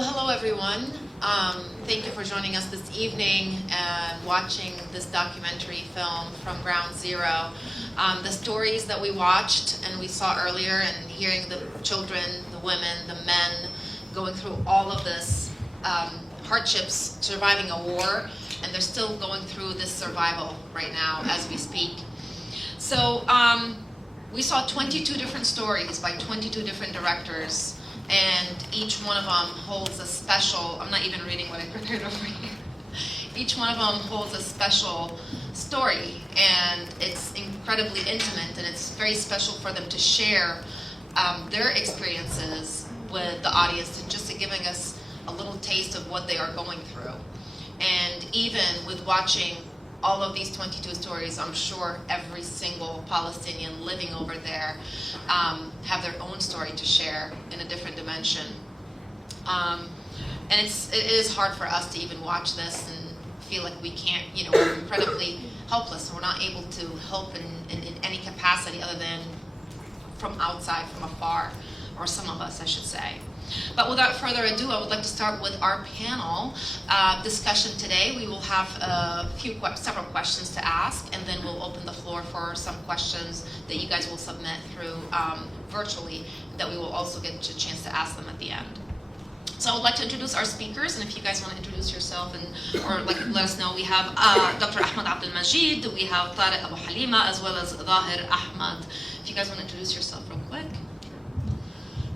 Well, hello everyone. Thank you for joining us this evening and watching this documentary film from Ground Zero. The stories that we watched and we saw earlier, and hearing the children, the women, the men going through all of this hardships, surviving a war, and they're still going through this survival right now as we speak. So we saw 22 different stories by 22 different directors, and each one of them holds a special, I'm not even reading what I prepared over here. Each one of them holds a special story, and it's incredibly intimate, and it's very special for them to share their experiences with the audience, and just giving us a little taste of what they are going through. And even with watching all of these 22 stories, I'm sure every single Palestinian living over there have their own story to share in a different dimension. And it is hard for us to even watch this and feel like we can't, we're incredibly helpless. We're not able to help in any capacity other than from outside, from afar, or some of us, I should say. But without further ado, I would like to start with our panel discussion today. We will have several questions to ask, and then we'll open the floor for some questions that you guys will submit through virtually, that we will also get a chance to ask them at the end. So I would like to introduce our speakers, and if you guys want to introduce yourself or let us know, we have Dr. Ahmed Abelmageed, we have Tareq Abuhalima, as well as Thayer Ahmed. If you guys want to introduce yourself real quick.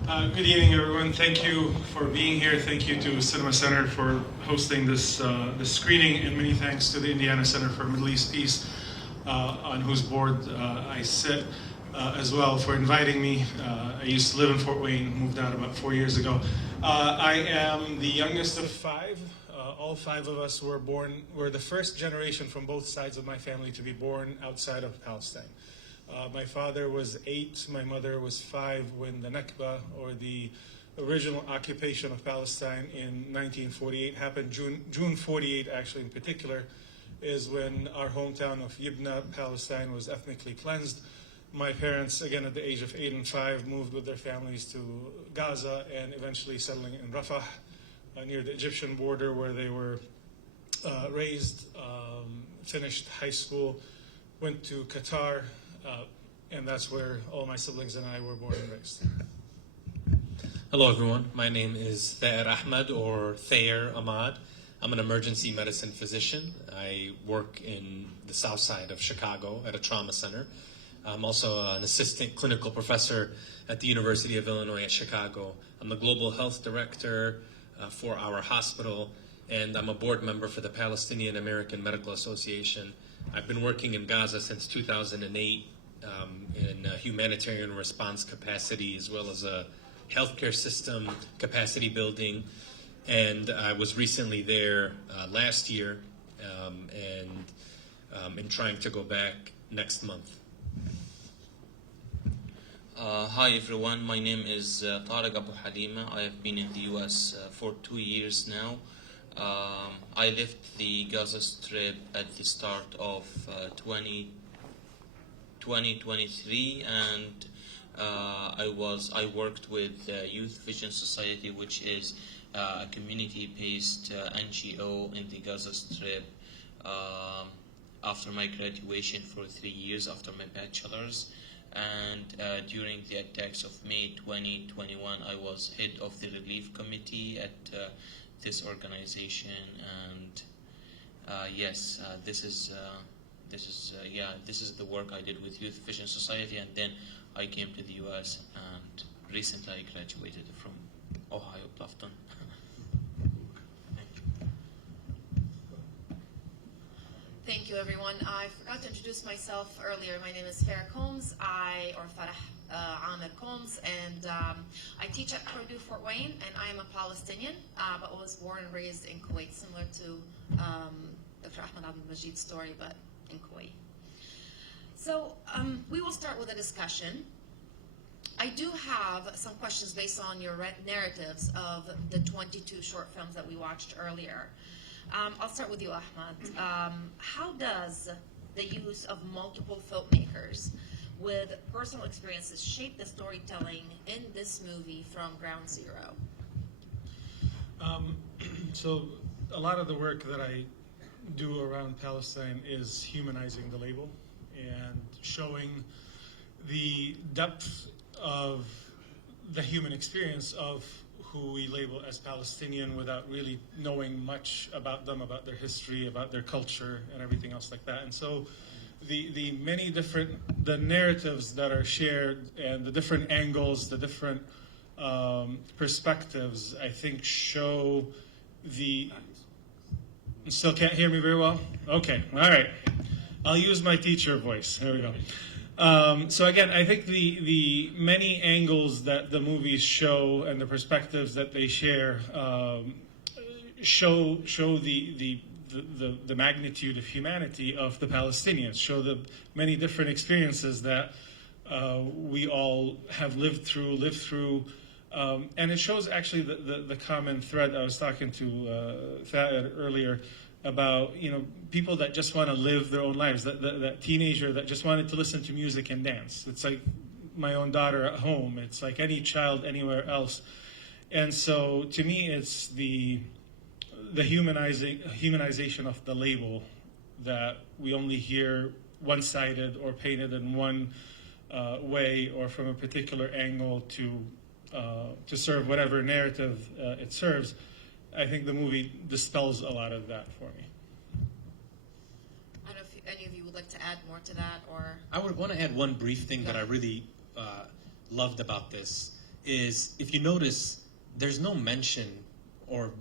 Good evening, everyone. Thank you for being here. Thank you to Cinema Center for hosting this screening, and many thanks to the Indiana Center for Middle East Peace, on whose board I sit, as well, for inviting me. I used to live in Fort Wayne, moved out about 4 years ago. I am the youngest of five. All five of us were the first generation from both sides of my family to be born outside of Palestine. My father was 8, my mother was 5 when the Nakba, or the original occupation of Palestine in 1948 happened. June 48, actually, in particular, is when our hometown of Yibna, Palestine, was ethnically cleansed. My parents, again at the age of 8 and 5, moved with their families to Gaza and eventually settling in Rafah, near the Egyptian border, where they were raised, finished high school, went to Qatar, and that's where all my siblings and I were born and raised. Hello, everyone. My name is Thayer Ahmed, or Thayer Ahmed. I'm an emergency medicine physician. I work in the south side of Chicago at a trauma center. I'm also an assistant clinical professor at the University of Illinois at Chicago. I'm the global health director for our hospital, and I'm a board member for the Palestinian American Medical Association. I've been working in Gaza since 2008 in a humanitarian response capacity, as well as a healthcare system capacity building. And I was recently there last year, and I'm trying to go back next month. Hi everyone, my name is Tareq Abuhalima. I have been in the US for 2 years now. I left the Gaza Strip at the start of 2023, and I worked with Youth Vision Society, which is a community-based NGO in the Gaza Strip. After my graduation for 3 years after my bachelor's, and during the attacks of May 2021, I was head of the relief committee at this organization, and yes, this is the work I did with Youth Vision Society, and then I came to the U.S. and recently I graduated from Ohio Bluffton. Thank you, everyone. I forgot to introduce myself earlier. My name is Farah Combs, Farah Ahmed Combs, and I teach at Purdue Fort Wayne, and I am a Palestinian, but was born and raised in Kuwait, similar to Dr. Ahmed Abelmageed's story, but in Kuwait. So we will start with a discussion. I do have some questions based on your narratives of the 22 short films that we watched earlier. I'll start with you, Ahmed. How does the use of multiple filmmakers with personal experiences shape the storytelling in this movie from Ground Zero? So a lot of the work that I do around Palestine is humanizing the label and showing the depth of the human experience of who we label as Palestinian without really knowing much about them, about their history, about their culture, and everything else like that. And so the many different, the narratives that are shared and the different angles, the different perspectives, I think show the... You still can't hear me very well? Okay, all right. I'll use my teacher voice. There we go. So again, I think the many angles that the movies show and the perspectives that they share show the magnitude of humanity of the Palestinians, show the many different experiences that we all have lived through. And it shows actually the common thread. I was talking to Thayer earlier about people that just want to live their own lives, that teenager that just wanted to listen to music and dance. It's like my own daughter at home. It's like any child anywhere else. And so to me, it's the humanization of the label that we only hear one-sided or painted in one way or from a particular angle to serve whatever narrative it serves. I think the movie dispels a lot of that for me. I don't know if any of you would like to add more to that, or... I would want to add one brief thing that I really loved about this is, if you notice, there's no mention, or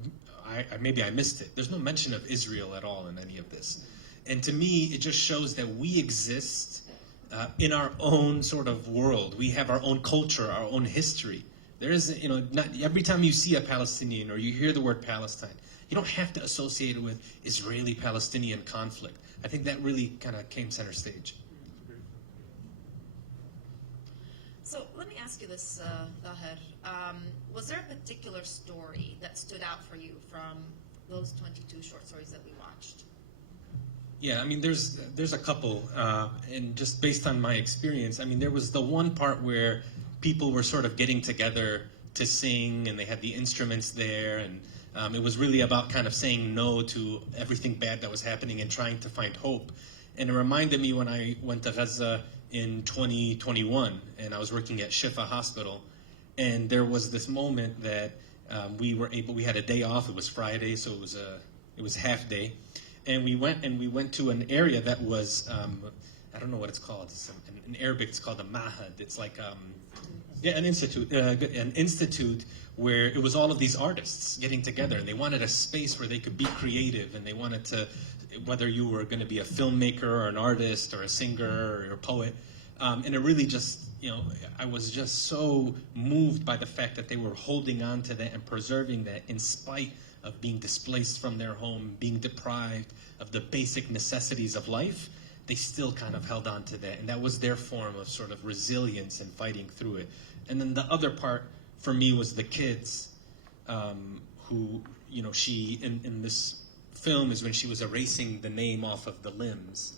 maybe I missed it, there's no mention of Israel at all in any of this. And to me, it just shows that we exist in our own sort of world. We have our own culture, our own history. There is, not every time you see a Palestinian or you hear the word Palestine, you don't have to associate it with Israeli-Palestinian conflict. I think that really kind of came center stage. So let me ask you this, Thayer. Was there a particular story that stood out for you from those 22 short stories that we watched? Yeah, I mean, there's a couple, and just based on my experience, I mean, there was the one part where people were sort of getting together to sing, and they had the instruments there, and it was really about kind of saying no to everything bad that was happening and trying to find hope. And it reminded me when I went to Gaza in 2021, and I was working at Shifa Hospital, and there was this moment that we had a day off. It was Friday, so it was half day. And we went to an area that was, I don't know what it's called. In Arabic, it's called a mahad. It's like, an institute where it was all of these artists getting together, and they wanted a space where they could be creative, and they wanted to, whether you were going to be a filmmaker or an artist or a singer or a poet, and it really just, I was just so moved by the fact that they were holding on to that and preserving that in spite of being displaced from their home, being deprived of the basic necessities of life. They still kind of held on to that, and that was their form of sort of resilience and fighting through it. And then the other part for me was the kids, who, she, in this film is when she was erasing the name off of the limbs,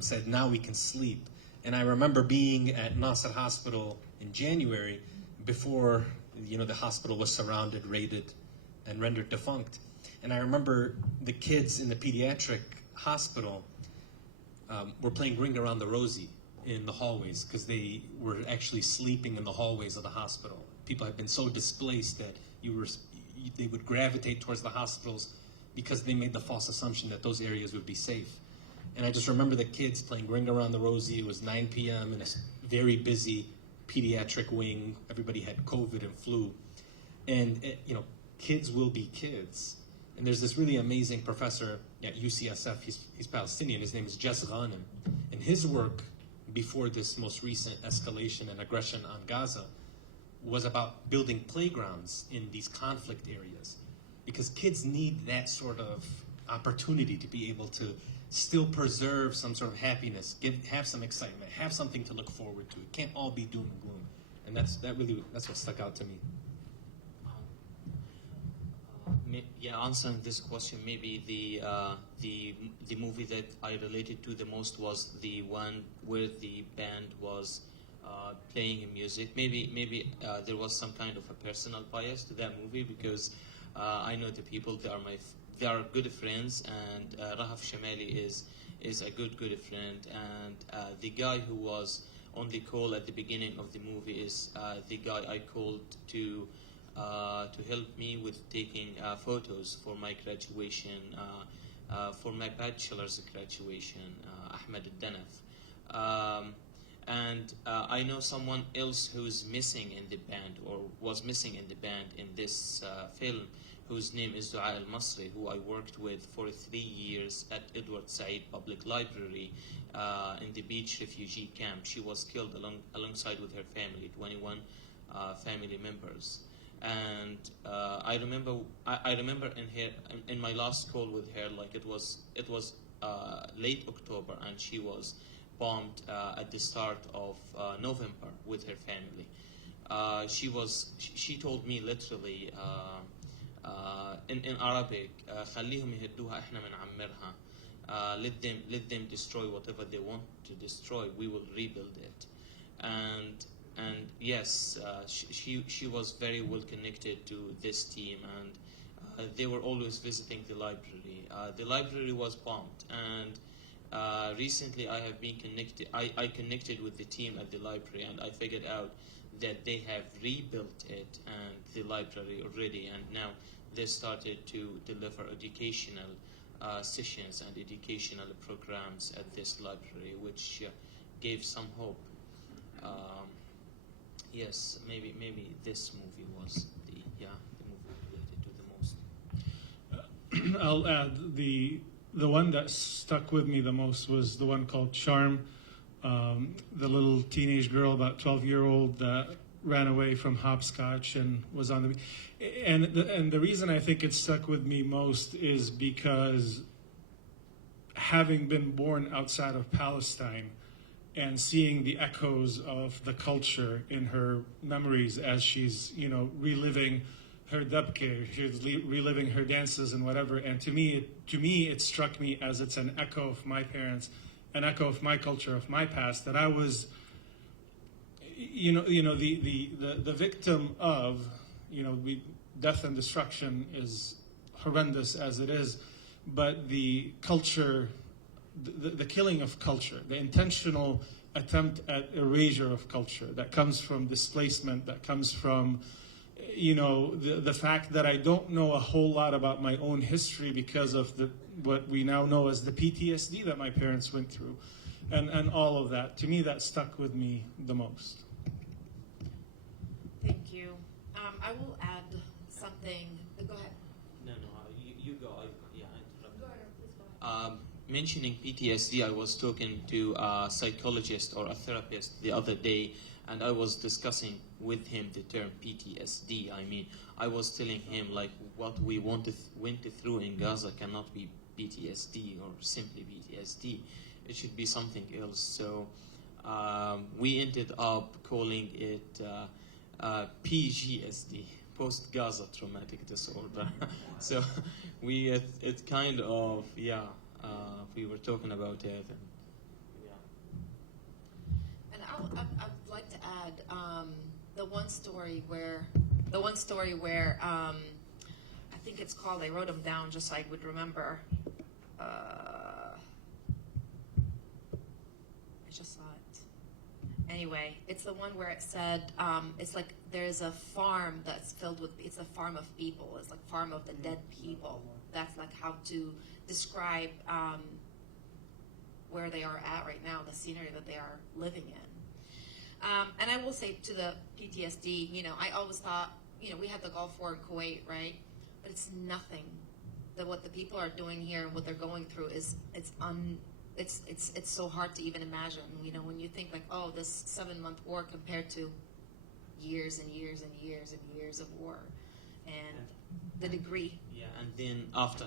said, now we can sleep. And I remember being at Nasser Hospital in January before, the hospital was surrounded, raided, and rendered defunct. And I remember the kids in the pediatric hospital were playing Ring Around the Rosie in the hallways because they were actually sleeping in the hallways of the hospital. People had been so displaced that they would gravitate towards the hospitals because they made the false assumption that those areas would be safe. And I just remember the kids playing Ring Around the Rosie. It was 9 p.m. in a very busy pediatric wing. Everybody had COVID and flu. And, kids will be kids. And there's this really amazing professor at UCSF, he's Palestinian, his name is Jess Ghanem. And his work before this most recent escalation and aggression on Gaza was about building playgrounds in these conflict areas. Because kids need that sort of opportunity to be able to still preserve some sort of happiness, have some excitement, have something to look forward to. It can't all be doom and gloom. And that's what stuck out to me. Answering this question, maybe the movie that I related to the most was the one where the band was playing music. Maybe there was some kind of a personal bias to that movie because I know the people. They are good friends, and Rahaf Shamali is a good friend. And the guy who was on the call at the beginning of the movie is the guy I called to help me with taking photos for my graduation, for my bachelor's graduation, Ahmed Abelmageed. And I know someone else who's missing in the band, or was missing in the band in this film, whose name is Dua al-Masri, who I worked with for 3 years at Edward Said Public Library in the beach refugee camp. She was killed alongside with her family, 21 family members. And I remember in my last call with her, like it was late October, and she was bombed at the start of November with her family. She told me literally in Arabic, خليهم يهدوها إحنا بنعمرها. Let them destroy whatever they want to destroy. We will rebuild it. And yes, she was very well connected to this team, and they were always visiting the library. The library was bombed, and recently I have been connected. I connected with the team at the library, and I figured out that they have rebuilt it and the library already, and now they started to deliver educational sessions and educational programs at this library, which gave some hope. Yes, maybe this movie was the movie related to the most. I'll add the one that stuck with me the most was the one called Charm, the little teenage girl, about 12-year-old, that ran away from hopscotch and was on the. And the reason I think it stuck with me most is because, having been born outside of Palestine and seeing the echoes of the culture in her memories as she's, reliving her dabke, she's reliving her dances and whatever. And to me, it struck me as it's an echo of my parents, an echo of my culture, of my past, that I was, the victim of, death and destruction is horrendous as it is, but the culture, the killing of culture, the intentional attempt at erasure of culture that comes from displacement, that comes from, the fact that I don't know a whole lot about my own history because of what we now know as the PTSD that my parents went through, and all of that. To me, that stuck with me the most. Thank you. I will add something. Go ahead. No, you go. I interrupt. Go ahead, please go ahead. Mentioning PTSD, I was talking to a psychologist or a therapist the other day, and I was discussing with him the term PTSD. I mean, I was telling him, like, what we went through in Gaza cannot be PTSD or simply PTSD. It should be something else. So we ended up calling it PGSD, post-Gaza traumatic disorder. So it kind of, we were talking about it. And I'd like to add the one story where I think it's called, I wrote them down just so I would remember. I just saw it. Anyway, it's the one where it said, it's like there's a farm that's filled with, it's a farm of people. It's like farm of the dead people. That's like how to describe where they are at right now, the scenery that they are living in. And I will say to the PTSD, I always thought, we had the Gulf War in Kuwait, right? But it's nothing that what the people are doing here and what they're going through is, it's so hard to even imagine. When you think like, oh, this 7-month war compared to years and years and years and years of war, and the degree. Yeah, and then after,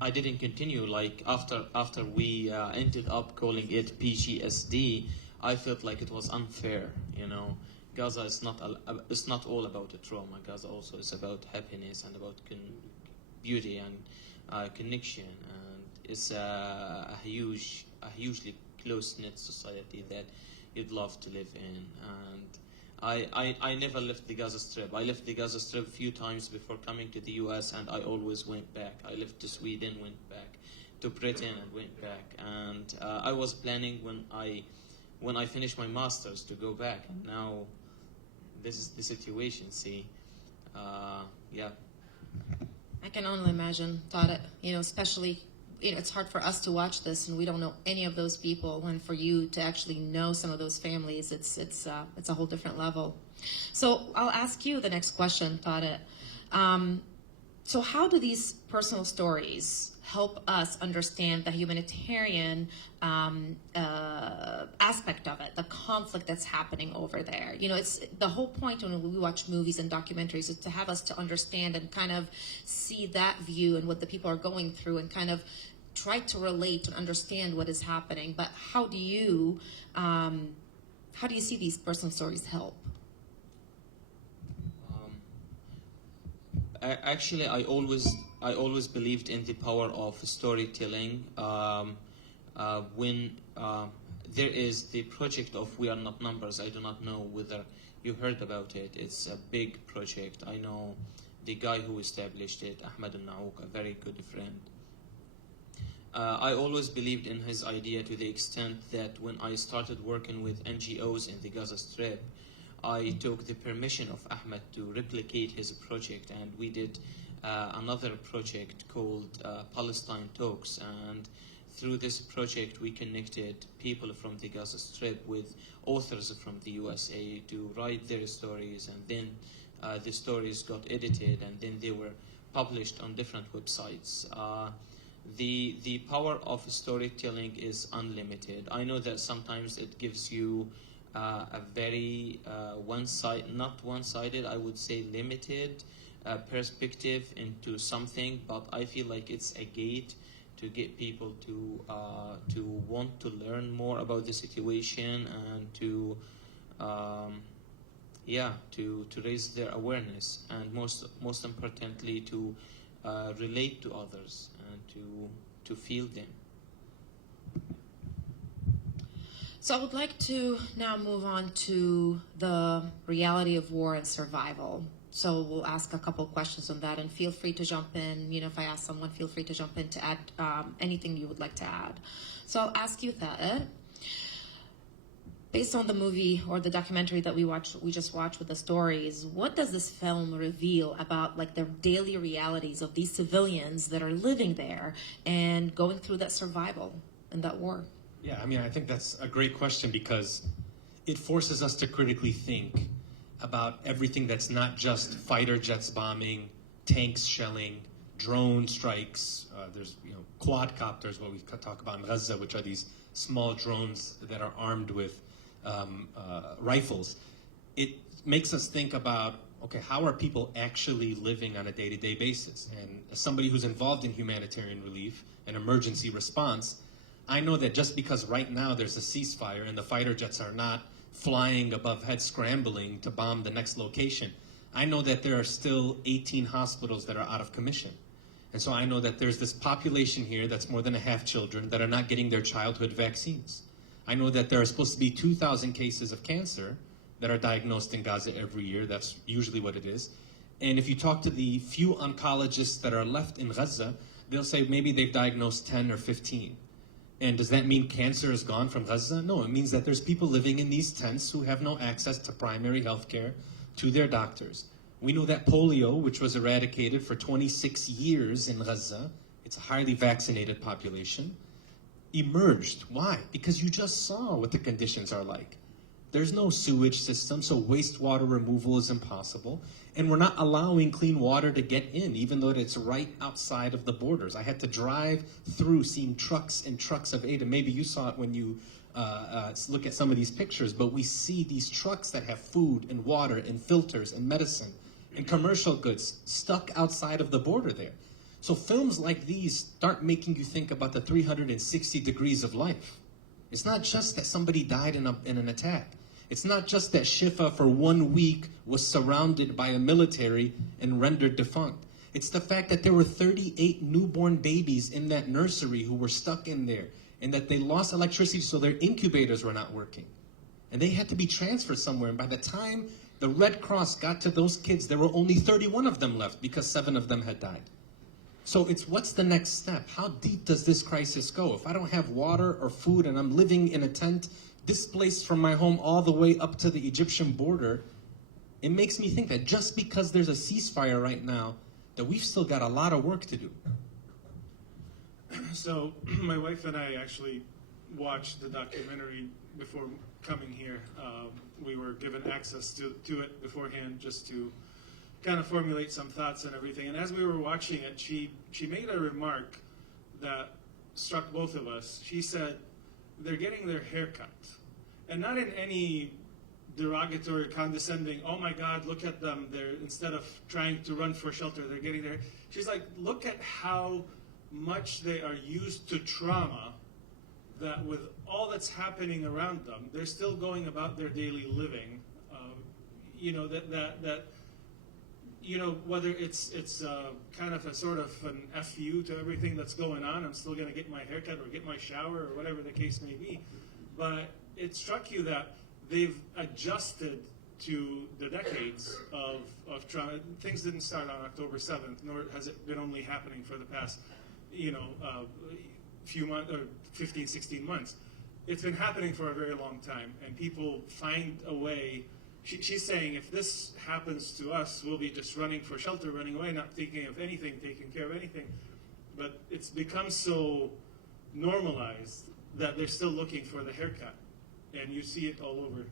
I didn't continue. Like after we ended up calling it PGSD, I felt like it was unfair. Gaza is it's not all about the trauma. Gaza also is about happiness and about beauty and connection, and it's a hugely close-knit society that you'd love to live in. And I never left the Gaza Strip. I left the Gaza Strip a few times before coming to the US, and I always went back. I left to Sweden, went back to Britain, and went back. And I was planning when I finished my master's to go back, and now this is the situation. See, yeah. I can only imagine, Tareq, especially, it's hard for us to watch this and we don't know any of those people, and for you to actually know some of those families, it's a whole different level. So I'll ask you the next question, Tareq. So how do these personal stories help us understand the humanitarian aspect of it, the conflict that's happening over there? It's the whole point when we watch movies and documentaries is to have us to understand and kind of see that view and what the people are going through and kind of try to relate and understand what is happening. But how do you see these personal stories help? Actually, I always believed in the power of storytelling. When there is the project of We Are Not Numbers, I do not know whether you heard about it. It's a big project. I know the guy who established it, Ahmed Abelmageed, a very good friend. I always believed in his idea to the extent that when I started working with NGOs in the Gaza Strip, I took the permission of Ahmed to replicate his project, and we did another project called Palestine Talks. And through this project, we connected people from the Gaza Strip with authors from the USA to write their stories, and then the stories got edited, and then they were published on different websites. The power of storytelling is unlimited. I know that sometimes it gives you a very not one-sided, I would say limited perspective into something, but I feel like it's a gate to get people to want to learn more about the situation and to raise their awareness, and most importantly to relate to others and to feel them. So I would like to now move on to the reality of war and survival. So we'll ask a couple questions on that, and feel free to jump in. If I ask someone, feel free to jump in to add anything you would like to add. So I'll ask you, Thayer, based on the movie or the documentary that we just watched with the stories, what does this film reveal about the daily realities of these civilians that are living there and going through that survival and that war? Yeah, I think that's a great question, because it forces us to critically think about everything that's not just fighter jets bombing, tanks shelling, drone strikes. There's quadcopters, what we talk about in Gaza, which are these small drones that are armed with rifles. It makes us think about, okay, how are people actually living on a day-to-day basis? And as somebody who's involved in humanitarian relief and emergency response, I know that just because right now there's a ceasefire and the fighter jets are not flying above head scrambling to bomb the next location, I know that there are still 18 hospitals that are out of commission. And so I know that there's this population here that's more than a half children that are not getting their childhood vaccines. I know that there are supposed to be 2,000 cases of cancer that are diagnosed in Gaza every year. That's usually what it is. And if you talk to the few oncologists that are left in Gaza, they'll say maybe they've diagnosed 10 or 15. And does that mean cancer is gone from Gaza? No, it means that there's people living in these tents who have no access to primary health care, to their doctors. We know that polio, which was eradicated for 26 years in Gaza, it's a highly vaccinated population, emerged. Why? Because you just saw what the conditions are like. There's no sewage system, so wastewater removal is impossible. And we're not allowing clean water to get in, even though it's right outside of the borders. I had to drive through seeing trucks and trucks of aid. And maybe you saw it when you look at some of these pictures, but we see these trucks that have food and water and filters and medicine and commercial goods stuck outside of the border there. So films like these start making you think about the 360 degrees of life. It's not just that somebody died in an attack. It's not just that Shifa for 1 week was surrounded by a military and rendered defunct. It's the fact that there were 38 newborn babies in that nursery who were stuck in there, and that they lost electricity so their incubators were not working. and they had to be transferred somewhere. And by the time the Red Cross got to those kids, there were only 31 of them left because 7 of them had died. So it's, what's the next step? How deep does this crisis go? If I don't have water or food and I'm living in a tent, displaced from my home all the way up to the Egyptian border, it makes me think that just because there's a ceasefire right now, that we've still got a lot of work to do. So my wife and I actually watched the documentary before coming here. We were given access to it beforehand just to kind of formulate some thoughts and everything. And as we were watching it, she made a remark that struck both of us. She said, they're getting their hair cut. And not in any derogatory, condescending, oh my God, look at them. They're, instead of trying to run for shelter, they're getting their, she's like, look at how much they are used to trauma, that with all that's happening around them, they're still going about their daily living. You know, that you know, whether it's kind of a sort of an FU to everything that's going on, I'm still going to get my haircut or get my shower or whatever the case may be. But it struck you that they've adjusted to the decades of trauma. Things didn't start on October 7th, nor has it been only happening for the past, you know, few months or 15, 16 months. It's been happening for a very long time, and people find a way. She's saying, if this happens to us, we'll be just running for shelter, running away, not thinking of anything, taking care of anything. But it's become so normalized that they're still looking for the haircut. And you see it all over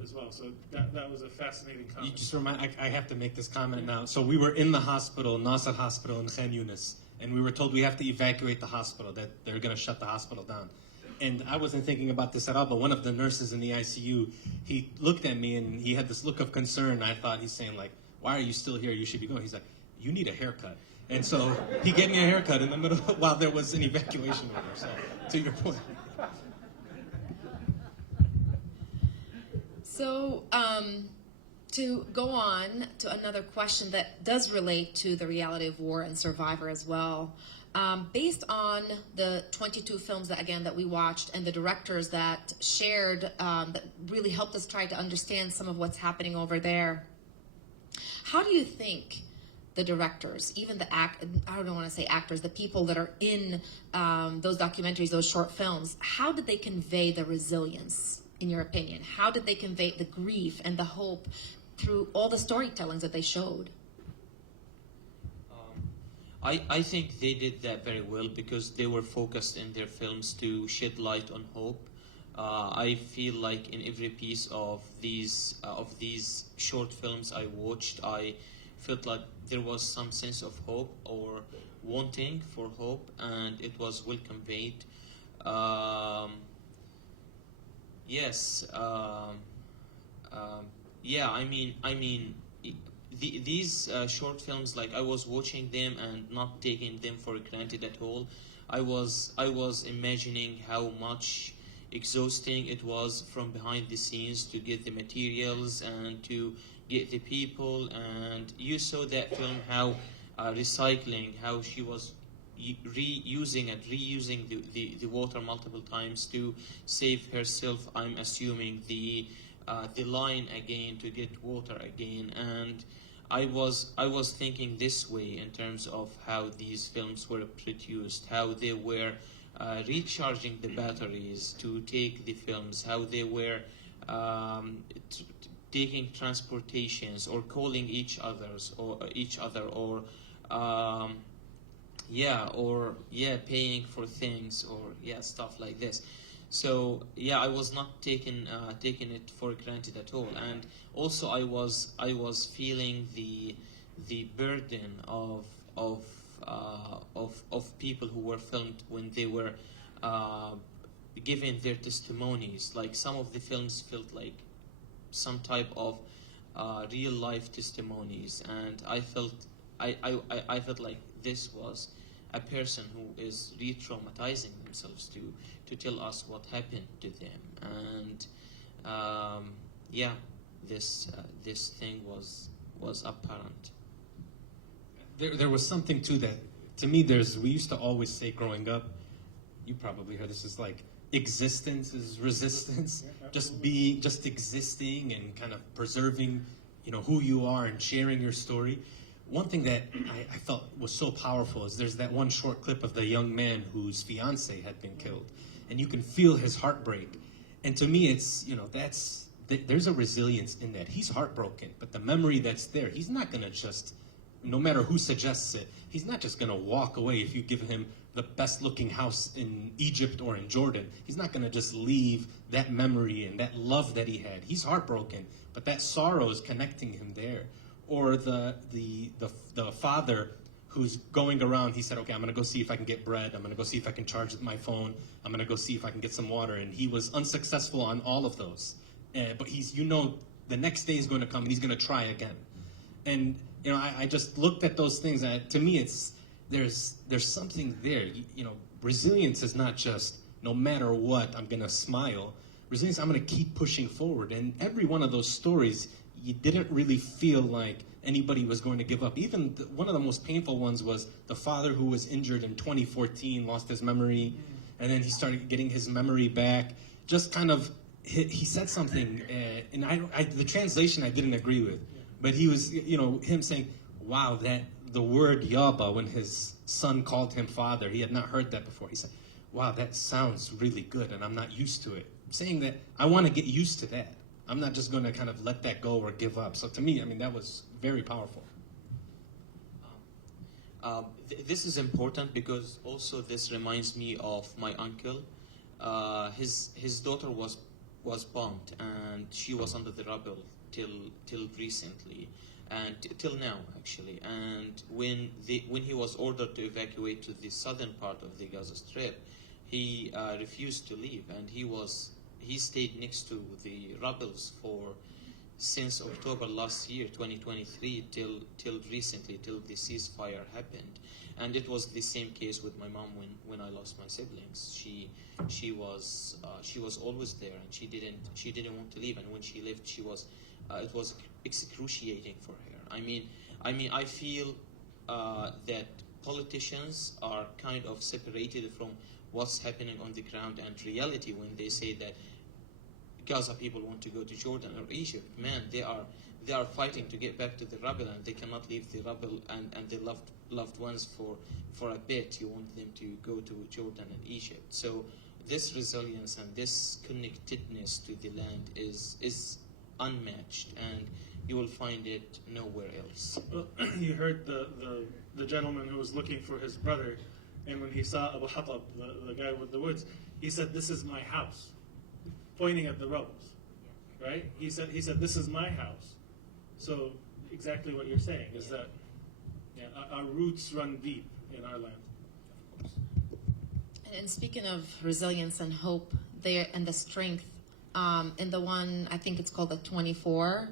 as well. So that was a fascinating comment. You just remind, I have to make this comment now. So we were in the hospital, Nasser Hospital in Khan Yunis, and we were told we have to evacuate the hospital, that they're going to shut the hospital down. And I wasn't thinking about this at all, but one of the nurses in the ICU, he looked at me and he had this look of concern. I thought he's saying, like, why are you still here? You should be going. He's like, you need a haircut. And so he gave me a haircut in the middle while there was an evacuation order. So, to your point. So, to go on to another question that does relate to the reality of war and Survivor as well. Based on the 22 films that we watched and the directors that shared, that really helped us try to understand some of what's happening over there, how do you think the directors, even the I don't want to say actors, the people that are in those documentaries, those short films, how did they convey the resilience, in your opinion? How did they convey the grief and the hope through all the storytellings that they showed? I think they did that very well because they were focused in their films to shed light on hope. I feel like in every piece of these short films I watched, I felt like there was some sense of hope or wanting for hope, and it was well conveyed. Yes. Yeah. I mean. These short films, like I was watching them and not taking them for granted at all. I was imagining how much exhausting it was from behind the scenes to get the materials and to get the people. And you saw that film, how recycling, how she was reusing and reusing the water multiple times to save herself. I'm assuming the line again to get water again. And I was thinking this way in terms of how these films were produced, how they were recharging the batteries to take the films, how they were taking transportations or calling each other, or paying for things, or stuff like this. So I was not taking it for granted at all, and also I was feeling the burden of people who were filmed when they were giving their testimonies. Like some of the films felt like some type of real life testimonies, and I felt like this was a person who is re-traumatizing themselves to tell us what happened to them. And this thing was apparent. There was something to that. To me, we used to always say growing up, you probably heard this, is like, existence is resistance. Just existing and kind of preserving, who you are and sharing your story. One thing that I felt was so powerful is there's that one short clip of the young man whose fiance had been killed, and you can feel his heartbreak. And to me, it's, there's a resilience in that. He's heartbroken, but the memory that's there, he's not going to just, no matter who suggests it, he's not just going to walk away if you give him the best looking house in Egypt or in Jordan. He's not going to just leave that memory and that love that he had. He's heartbroken, but that sorrow is connecting him there. Or the father who's going around, he said, okay, I'm going to go see if I can get bread. I'm going to go see if I can charge my phone. I'm going to go see if I can get some water. And he was unsuccessful on all of those. But he's, the next day is going to come and he's going to try again. And, I just looked at those things. And to me, there's something there. Resilience is not just, no matter what, I'm going to smile. Resilience, I'm going to keep pushing forward. And every one of those stories, you didn't really feel like anybody was going to give up. Even one of the most painful ones was the father who was injured in 2014, lost his memory, and then he started getting his memory back. Just kind of, he said something, and the translation I didn't agree with, but he was, him saying, wow, that the word Yaba, when his son called him father, he had not heard that before. He said, wow, that sounds really good, and I'm not used to it. Saying that I want to get used to that. I'm not just going to kind of let that go or give up. So to me, that was very powerful. This is important because also this reminds me of my uncle. His daughter was bombed and she was under the rubble till recently, and till now actually. And when he was ordered to evacuate to the southern part of the Gaza Strip, he refused to leave, and he stayed next to the rebels since October last year, 2023, till recently, till the ceasefire happened. And it was the same case with my mom when I lost my siblings. She was always there, and she didn't want to leave. And when she left, it was excruciating for her. I feel that politicians are kind of separated from what's happening on the ground and reality when they say that Gaza people want to go to Jordan or Egypt. Man, they are fighting to get back to the rubble, and they cannot leave the rubble and their loved ones for a bit. You want them to go to Jordan and Egypt. So this resilience and this connectedness to the land is unmatched, and you will find it nowhere else. Well, you heard the gentleman who was looking for his brother, and when he saw Abu Hatab, the guy with the woods, he said, "This is my house," pointing at the rebels, right? He said, "This is my house." So exactly what you're saying is that our roots run deep in our land. And speaking of resilience and hope, there and the strength, in the one, I think it's called the 24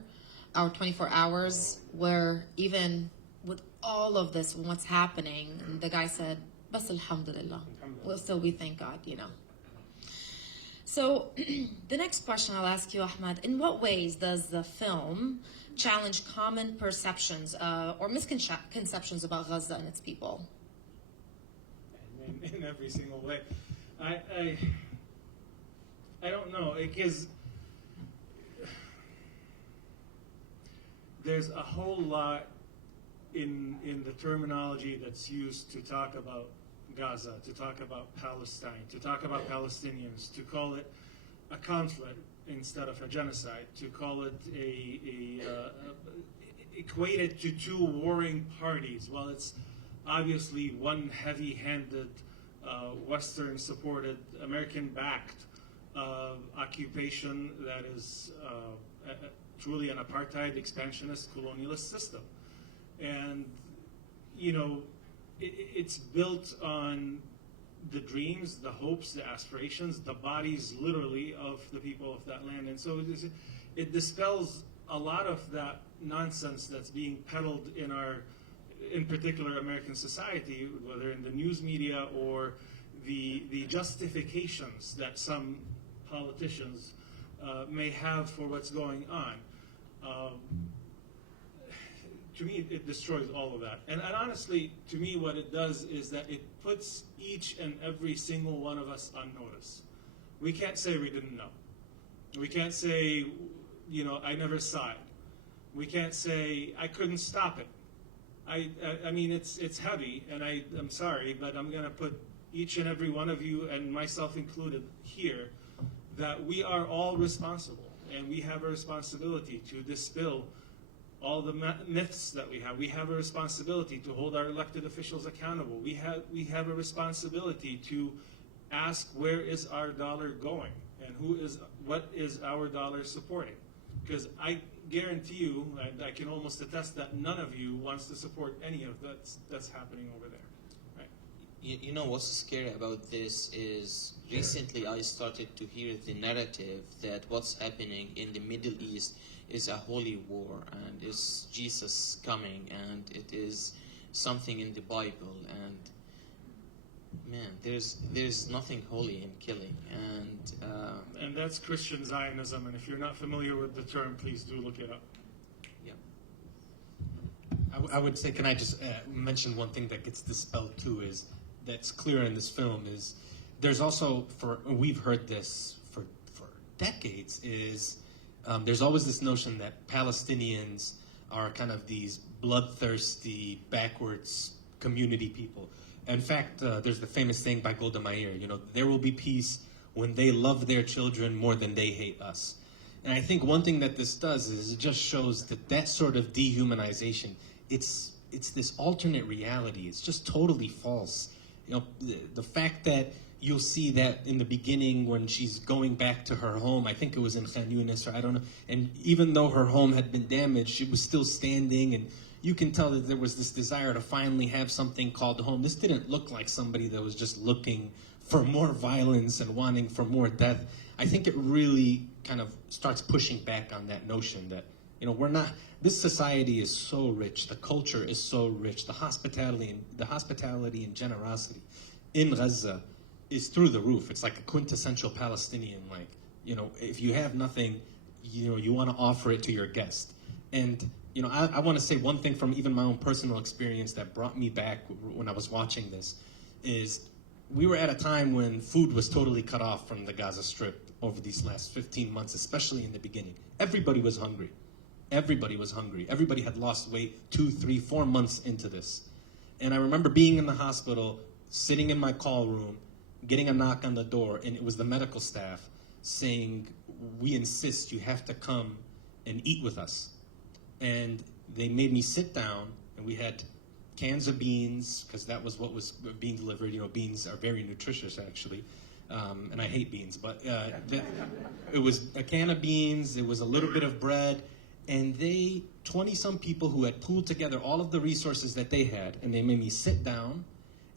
hours, where even with all of this, what's happening, and the guy said, "Bas alhamdulillah." Well, so we thank God, So the next question I'll ask you, Ahmed, in what ways does the film challenge common perceptions or misconceptions about Gaza and its people? In every single way. I don't know, because there's a whole lot in the terminology that's used to talk about Gaza, to talk about Palestine, to talk about Palestinians, to call it a conflict instead of a genocide, to call it equated to two warring parties. Well, it's obviously one heavy-handed, Western-supported, American-backed occupation that is truly an apartheid, expansionist, colonialist system. And, it's built on the dreams, the hopes, the aspirations, the bodies, literally, of the people of that land. And so it dispels a lot of that nonsense that's being peddled in particular, American society, whether in the news media or the justifications that some politicians may have for what's going on. To me, it destroys all of that. And honestly, to me, what it does is that it puts each and every single one of us on notice. We can't say we didn't know. We can't say, I never saw it. We can't say I couldn't stop it. I mean, it's heavy, and I'm sorry, but I'm going to put each and every one of you, and myself included here, that we are all responsible, and we have a responsibility to dispel all the myths that we have. We have a responsibility to hold our elected officials accountable. We have a responsibility to ask, where is our dollar going, and what is our dollar supporting? Because I guarantee you, I can almost attest that none of you wants to support any of that's happening over there. Right? You know what's scary about this is recently I started to hear the narrative that what's happening in the Middle East is a holy war, and it's Jesus coming, and it is something in the Bible, and man, there's nothing holy in killing, and that's Christian Zionism. And if you're not familiar with the term, please do look it up. Yeah. I would say, can I just mention one thing that gets dispelled too, is that's clear in this film, is there's also, we've heard this for decades, is there's always this notion that Palestinians are kind of these bloodthirsty, backwards community people. In fact, there's the famous saying by Golda Meir, there will be peace when they love their children more than they hate us. And I think one thing that this does is it just shows that sort of dehumanization, it's this alternate reality. It's just totally false. The fact that you'll see that in the beginning when she's going back to her home, I think it was in Khan Yunis, or I don't know, and even though her home had been damaged, she was still standing, and you can tell that there was this desire to finally have something called home. This didn't look like somebody that was just looking for more violence and wanting for more death. I think it really kind of starts pushing back on that notion that, this society is so rich, the culture is so rich, the hospitality and generosity in Gaza is through the roof. It's like a quintessential Palestinian, if you have nothing, you want to offer it to your guest. And I want to say one thing from even my own personal experience that brought me back when I was watching this is we were at a time when food was totally cut off from the Gaza Strip over these last 15 months, especially in the beginning. Everybody was hungry. Everybody was hungry. Everybody had lost weight 2, 3, 4 months into this. And I remember being in the hospital, sitting in my call room, getting a knock on the door, and it was the medical staff saying, we insist you have to come and eat with us. And they made me sit down, and we had cans of beans, because that was what was being delivered. Beans are very nutritious, actually. And I hate beans, but it was a can of beans, it was a little bit of bread, and 20-some people who had pooled together all of the resources that they had, and they made me sit down,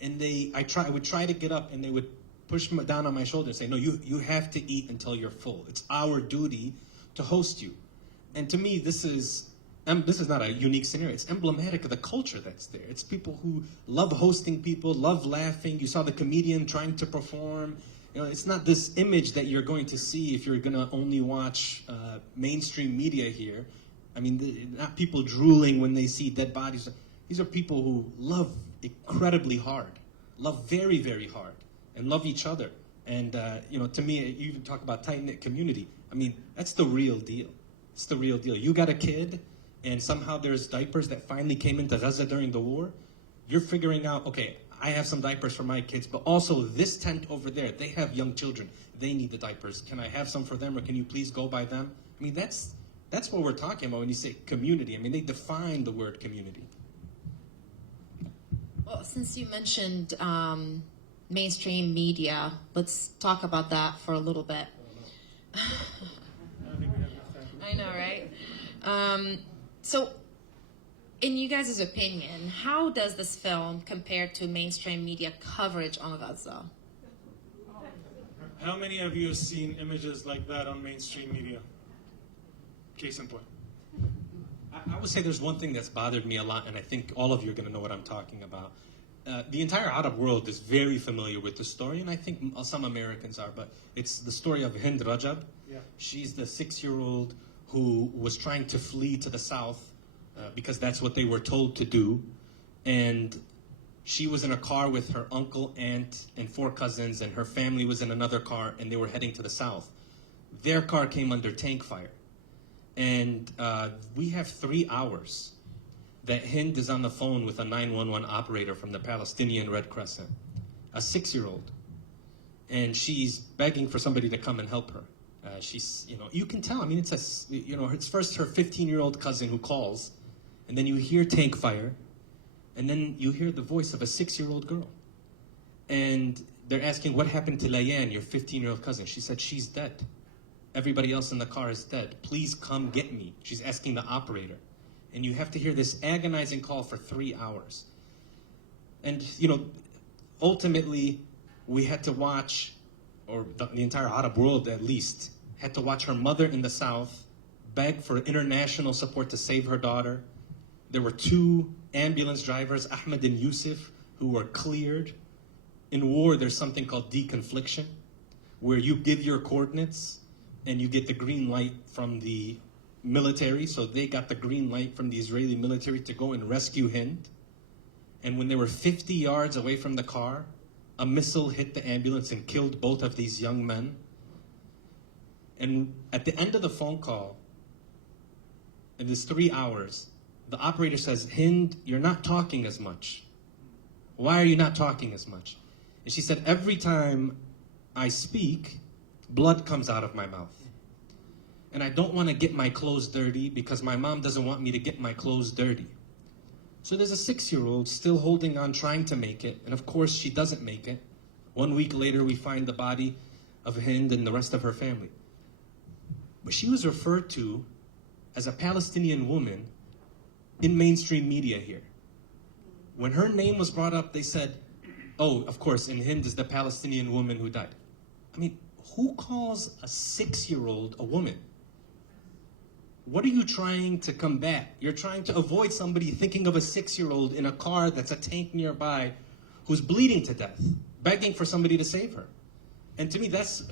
and I would try to get up, and they would push me down on my shoulder and say, no, you have to eat until you're full. It's our duty to host you. And to me, this is not a unique scenario. It's emblematic of the culture that's there. It's people who love hosting people, love laughing. You saw the comedian trying to perform. It's not this image that you're going to see if you're going to only watch mainstream media here. I mean, not people drooling when they see dead bodies. These are people who love incredibly hard, love very, very hard, and love each other. And, to me, you even talk about tight-knit community. I mean, that's the real deal. It's the real deal. You got a kid, and somehow there's diapers that finally came into Gaza during the war. You're figuring out, okay, I have some diapers for my kids, but also this tent over there, they have young children. They need the diapers. Can I have some for them, or can you please go by them? I mean, that's what we're talking about when you say community. I mean, they define the word community. Well, since you mentioned mainstream media, let's talk about that for a little bit. I know, right? So, in you guys' opinion, how does this film compare to mainstream media coverage on Gaza? How many of you have seen images like that on mainstream media? Case in point. I would say there's one thing that's bothered me a lot, and I think all of you are going to know what I'm talking about. The entire Arab world is very familiar with the story, and I think some Americans are, but it's the story of Hind Rajab. Yeah. She's the 6-year-old who was trying to flee to the south because that's what they were told to do. And She was in a car with her uncle, aunt, and 4 cousins, and her family was in another car, and they were heading to the south. Their car came under tank fire. And we have 3 hours that Hind is on the phone with a 911 operator from the Palestinian Red Crescent, a 6-year-old. And she's begging for somebody to come and help her. She's, you can tell, I mean, it's first her 15-year-old cousin who calls, and then you hear tank fire, and then you hear the voice of a 6-year-old girl. And they're asking, what happened to Layan, your 15-year-old cousin? She said, she's dead. Everybody else in the car is dead. Please come get me. She's asking the operator. And you have to hear this agonizing call for 3 hours. And, ultimately, we had to watch, or the entire Arab world at least, had to watch her mother in the south beg for international support to save her daughter. There were 2 ambulance drivers, Ahmed and Yusuf, who were cleared. In war, there's something called deconfliction, where you give your coordinates and you get the green light from the military. So they got the green light from the Israeli military to go and rescue Hind. And when they were 50 yards away from the car, a missile hit the ambulance and killed both of these young men. And at the end of the phone call, in this 3 hours, the operator says, Hind, you're not talking as much. Why are you not talking as much? And she said, every time I speak, blood comes out of my mouth. And I don't want to get my clothes dirty because my mom doesn't want me to get my clothes dirty. So there's a 6-year-old still holding on, trying to make it. And of course, she doesn't make it. 1 week later, we find the body of Hind and the rest of her family. But she was referred to as a Palestinian woman in mainstream media here. When her name was brought up, they said, oh, of course, and Hind is the Palestinian woman who died. I mean, who calls a 6-year-old a woman? What are you trying to combat? You're trying to avoid somebody thinking of a 6-year-old in a car that's a tank nearby who's bleeding to death, begging for somebody to save her. And to me, that's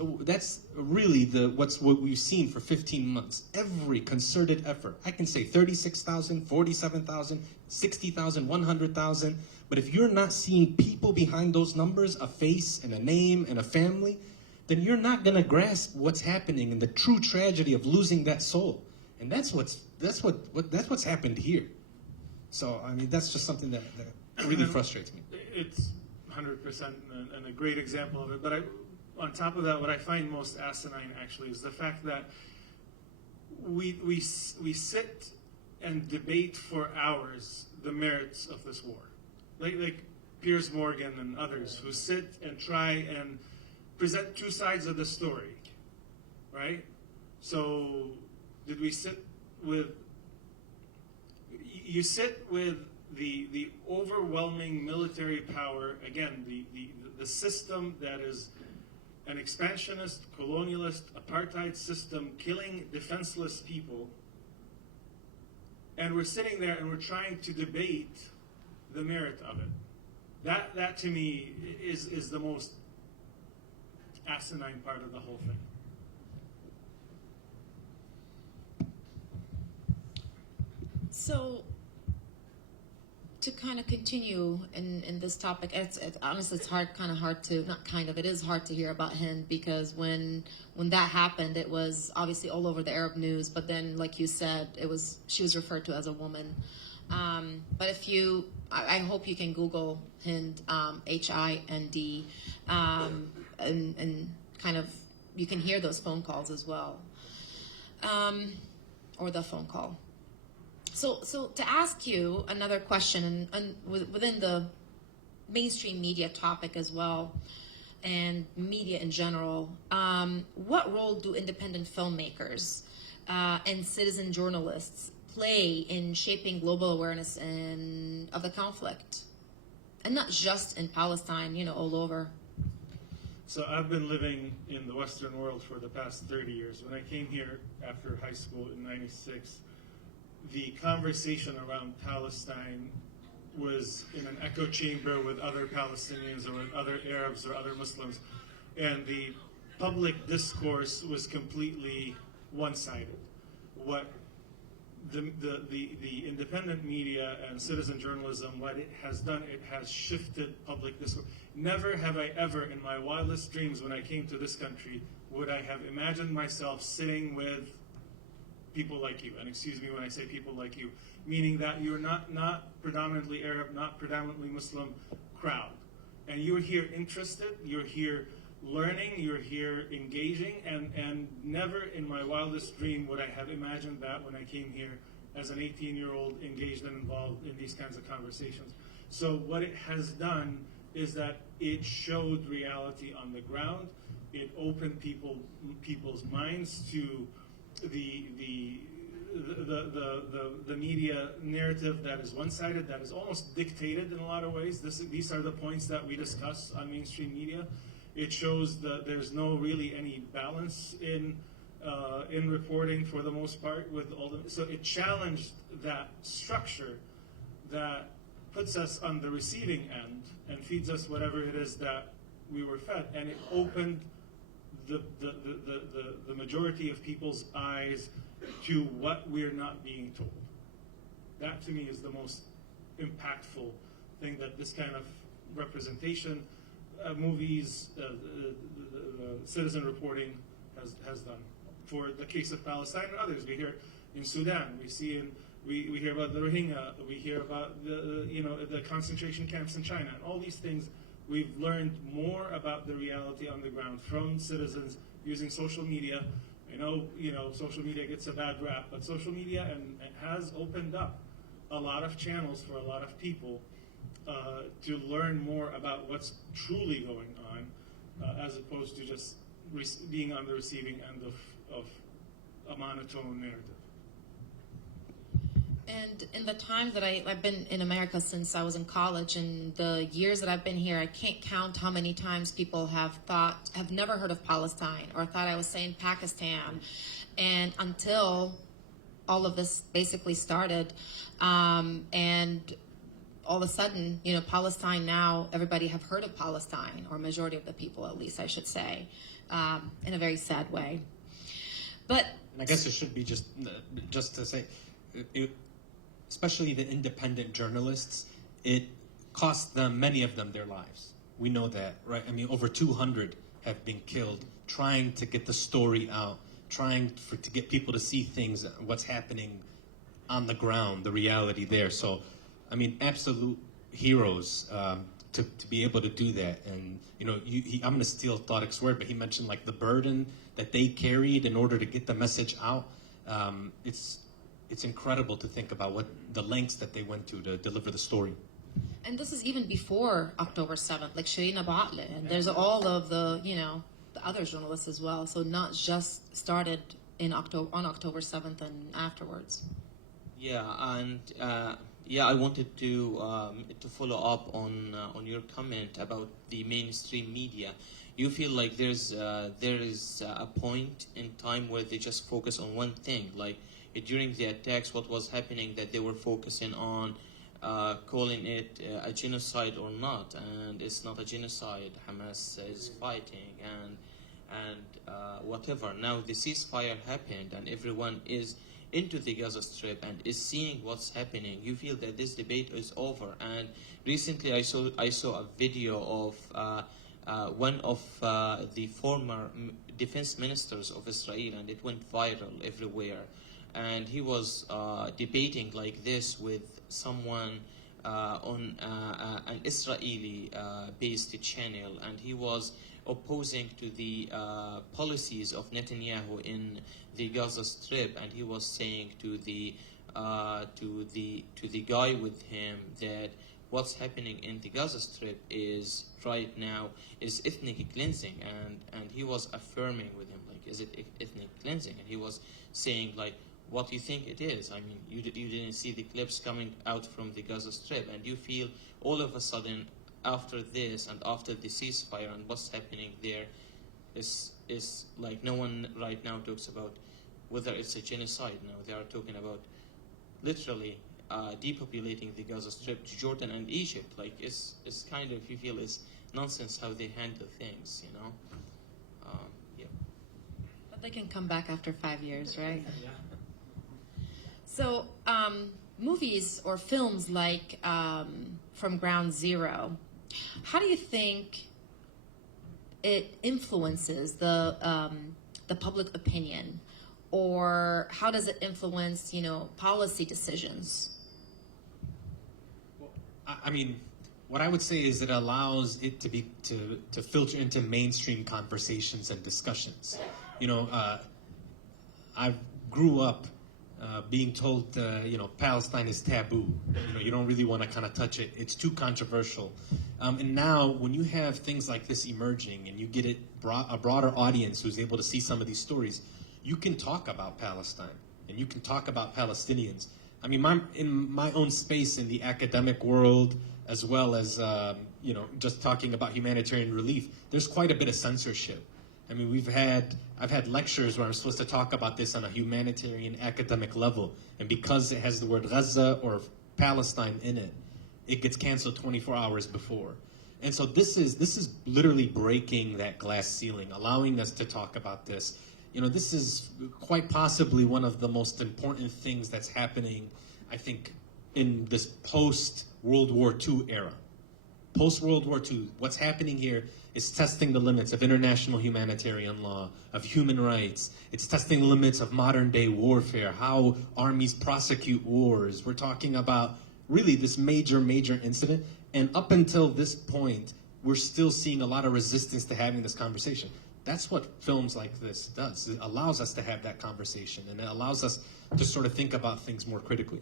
really what we've seen for 15 months. Every concerted effort. I can say 36,000, 47,000, 60,000, 100,000. But if you're not seeing people behind those numbers, a face and a name and a family, then you're not going to grasp what's happening and the true tragedy of losing that soul. And that's what's happened here. So I mean, that's just something that really frustrates me. It's 100% and a great example of it. But on top of that, what I find most asinine actually is the fact that we sit and debate for hours the merits of this war, like Piers Morgan and others who sit and try and present 2 sides of the story, right? So did we sit with, you sit with the overwhelming military power, again, the system that is an expansionist, colonialist, apartheid system killing defenseless people, and we're sitting there and we're trying to debate the merit of it. That to me is the most asinine part of the whole thing. So, to kind of continue in this topic, honestly, it's it is hard to hear about Hind, because when that happened, it was obviously all over the Arab news, but then, like you said, she was referred to as a woman. But I hope you can Google Hind, Hind, and kind of, you can hear those phone calls as well, or the phone call. So to ask you another question, and within the mainstream media topic as well, and media in general, what role do independent filmmakers and citizen journalists play in shaping global awareness of the conflict? And not just in Palestine, all over. So I've been living in the Western world for the past 30 years. When I came here after high school in '96, the conversation around Palestine was in an echo chamber with other Palestinians or with other Arabs or other Muslims, and the public discourse was completely one-sided. What the independent media and citizen journalism, what it has done, it has shifted public discourse. Never have I ever, in my wildest dreams when I came to this country, would I have imagined myself sitting with people like you. And excuse me when I say people like you, meaning that you're not predominantly Arab, not predominantly Muslim crowd. And you're here interested, you're here learning, you're here engaging, and never in my wildest dream would I have imagined that when I came here as an 18-year-old engaged and involved in these kinds of conversations. So what it has done is that it showed reality on the ground. It opened people's minds to the media narrative that is one-sided, that is almost dictated in a lot of ways. These are the points that we discuss on mainstream media. It shows that there's no really any balance in reporting for the most part with all the. So it challenged that structure that puts us on the receiving end and feeds us whatever it is that we were fed, and it opened the majority of people's eyes to what we're not being told. That to me is the most impactful thing that this kind of representation, movies, citizen reporting has done. For the case of Palestine and others, we hear in Sudan, we hear about the Rohingya, we hear about the concentration camps in China, and all these things. We've learned more about the reality on the ground from citizens using social media. I know, social media gets a bad rap, but social media has opened up a lot of channels for a lot of people to learn more about what's truly going on, as opposed to just being on the receiving end of a monotone narrative. And in the time that I've been in America since I was in college, and the years that I've been here, I can't count how many times people have never heard of Palestine or thought I was saying Pakistan. And until all of this basically started, and all of a sudden, Palestine now, everybody have heard of Palestine, or majority of the people at least, I should say, in a very sad way. But and I guess it should be just to say, especially the independent journalists, it cost them, many of them, their lives. We know that, right? I mean, over 200 have been killed trying to get the story out, trying to get people to see things, what's happening on the ground, the reality there. So, I mean, absolute heroes to be able to do that. And, I'm going to steal Tareq's word, but he mentioned like the burden that they carried in order to get the message out. It's incredible to think about what the lengths that they went to deliver the story. And this is even before October 7th, like Shireen Abu Akleh, and there's all of the other journalists as well. So not just started on October 7th and afterwards. Yeah, and I wanted to follow up on your comment about the mainstream media. You feel like there is a point in time where they just focus on one thing, like during the attacks, what was happening, that they were focusing on calling it a genocide or not, and it's not a genocide. Hamas is fighting and whatever. Now the ceasefire happened, and everyone is into the Gaza Strip and is seeing what's happening. You feel that this debate is over. And recently, I saw a video of one of the former defense ministers of Israel, and it went viral everywhere. And he was debating like this with someone on an Israeli-based channel, and he was opposing to the policies of Netanyahu in the Gaza Strip, and he was saying to the guy with him that what's happening in the Gaza Strip is right now is ethnic cleansing, and he was affirming with him like, is it ethnic cleansing? And he was saying like, what do you think it is? I mean, you didn't see the clips coming out from the Gaza Strip, and you feel all of a sudden after this and after the ceasefire and what's happening there is like no one right now talks about whether it's a genocide. Now they are talking about literally depopulating the Gaza Strip to Jordan and Egypt. Like it's kind of, you feel it's nonsense how they handle things, Yeah. But they can come back after 5 years, right? Yeah. So, movies or films like From Ground Zero, how do you think it influences the public opinion, or how does it influence, policy decisions? Well, I mean, what I would say is it allows it to filter into mainstream conversations and discussions. I grew up being told, Palestine is taboo. You don't really want to kind of touch it. It's too controversial. And now, when you have things like this emerging, and you get a broader audience who's able to see some of these stories, you can talk about Palestine, and you can talk about Palestinians. I mean, in my own space in the academic world, as well as just talking about humanitarian relief, there's quite a bit of censorship. I mean, I've had lectures where I'm supposed to talk about this on a humanitarian academic level, and because it has the word Gaza or Palestine in it, it gets canceled 24 hours before. And so this is literally breaking that glass ceiling, allowing us to talk about this. This is quite possibly one of the most important things that's happening, I think, in this post-World War II era. Post-World War II, what's happening here is testing the limits of international humanitarian law, of human rights. It's testing the limits of modern-day warfare, how armies prosecute wars. We're talking about really this major incident. And up until this point, we're still seeing a lot of resistance to having this conversation. That's what films like this does. It allows us to have that conversation, and it allows us to sort of think about things more critically.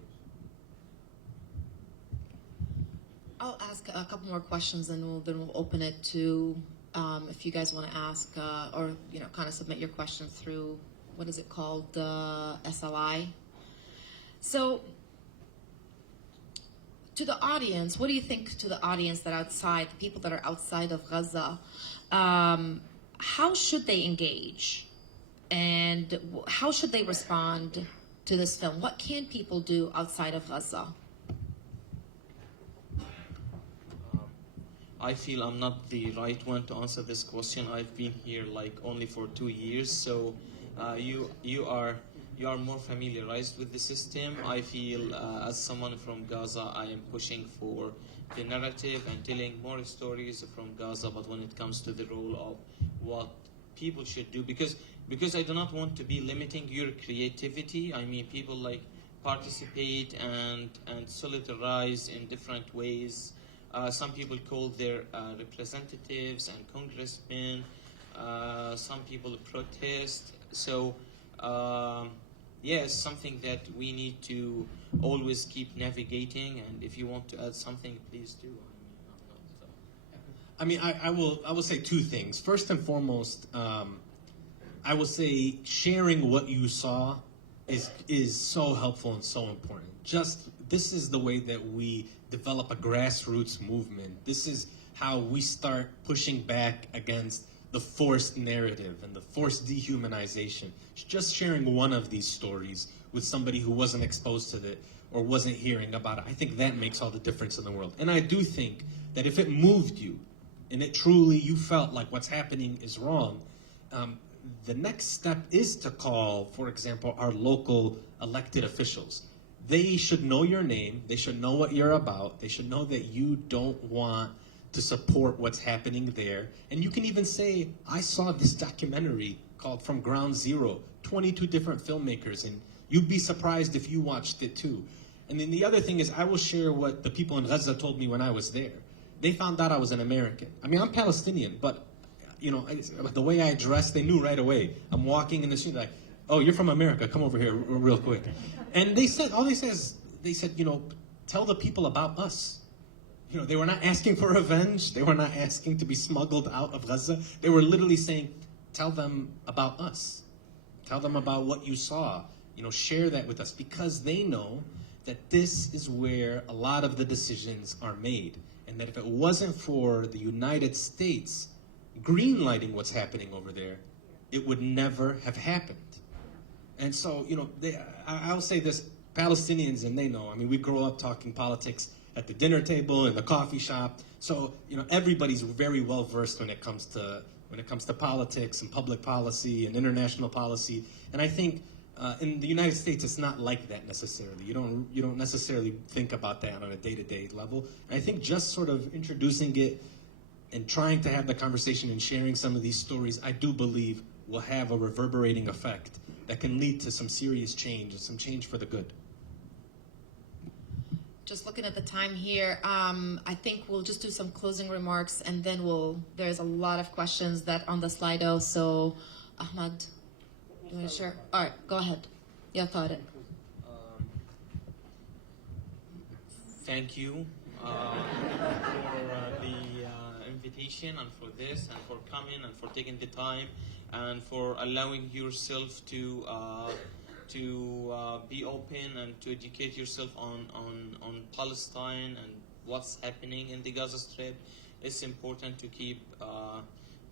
I'll ask a couple more questions, and then we'll open it to if you guys want to ask or kind of submit your questions through what is it called, SLI. So, to the audience, what do you think to the audience that outside, the people that are outside of Gaza? How should they engage, and how should they respond to this film? What can people do outside of Gaza? I feel I'm not the right one to answer this question. I've been here only for 2 years, so you are more familiarized with the system. I feel as someone from Gaza, I am pushing for the narrative and telling more stories from Gaza, but when it comes to the role of what people should do, because I do not want to be limiting your creativity. I mean, people participate and solidarize in different ways. Some people call their representatives and congressmen. Some people protest. So, yes, something that we need to always keep navigating. And if you want to add something, please do. I mean, I will say two things. First and foremost, I will say sharing what you saw is so helpful and so important. This is the way that we develop a grassroots movement. This is how we start pushing back against the forced narrative and the forced dehumanization. Just sharing one of these stories with somebody who wasn't exposed to it or wasn't hearing about it, I think that makes all the difference in the world. And I do think that if it moved you and it truly you felt like what's happening is wrong, the next step is to call, for example, our local elected officials. They should know your name. They should know what you're about. They should know that you don't want to support what's happening there. And you can even say, I saw this documentary called From Ground Zero, 22 different filmmakers, and you'd be surprised if you watched it too. And then the other thing is, I will share what the people in Gaza told me when I was there. They found out I was an American. I mean, I'm Palestinian, but the way I dressed, they knew right away. I'm walking in the street like, oh, you're from America, come over here real quick. And they said, tell the people about us. They were not asking for revenge. They were not asking to be smuggled out of Gaza. They were literally saying, tell them about us. Tell them about what you saw. Share that with us, because they know that this is where a lot of the decisions are made. And that if it wasn't for the United States greenlighting what's happening over there, it would never have happened. And so, I'll say this, Palestinians, and they know, I mean, we grow up talking politics at the dinner table, in the coffee shop. So, everybody's very well versed when it comes to politics and public policy and international policy. And I think In the United States, it's not like that necessarily. You don't necessarily think about that on a day-to-day level. And I think just sort of introducing it and trying to have the conversation and sharing some of these stories, I do believe will have a reverberating effect that can lead to some serious change and some change for the good. Just looking at the time here, I think we'll just do some closing remarks, and then there's a lot of questions that on the Slido. So, Ahmed, do you want to share? All right, go ahead. Yeah, Tariq. Thank you for the invitation and for this and for coming and for taking the time and for allowing yourself to be open and to educate yourself on Palestine and what's happening in the Gaza Strip. It's important to keep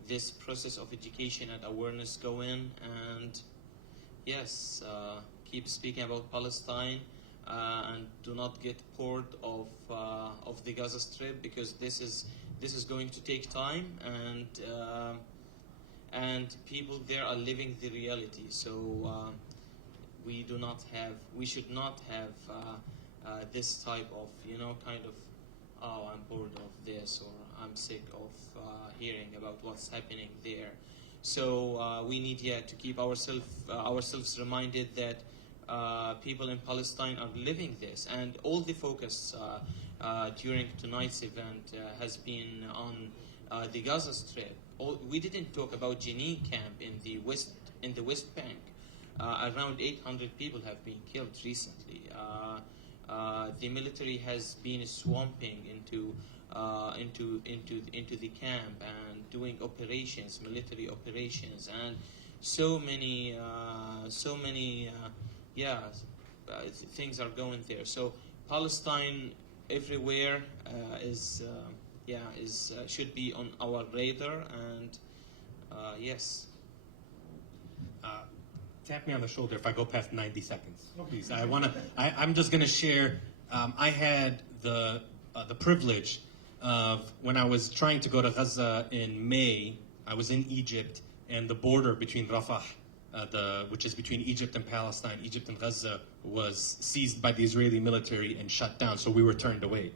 this process of education and awareness going, and yes, keep speaking about Palestine and do not get bored of the Gaza Strip, because this is going to take time, and people there are living the reality. So we should not have this type of, kind of, oh, I'm bored of this, or I'm sick of hearing about what's happening there. So we need to keep ourselves reminded that people in Palestine are living this, and all the focus during tonight's event has been on the Gaza Strip. We didn't talk about Jenin camp in the West Bank. Around 800 people have been killed recently. The military has been swamping into the camp and doing military operations, and so many things are going there. So Palestine everywhere should be on our radar, and yes. Tap me on the shoulder if I go past 90 seconds, please. I'm just going to share. I had the privilege of, when I was trying to go to Gaza in May, I was in Egypt, and the border between Rafah, which is between Egypt and Palestine, Egypt and Gaza, was seized by the Israeli military and shut down, so we were turned away.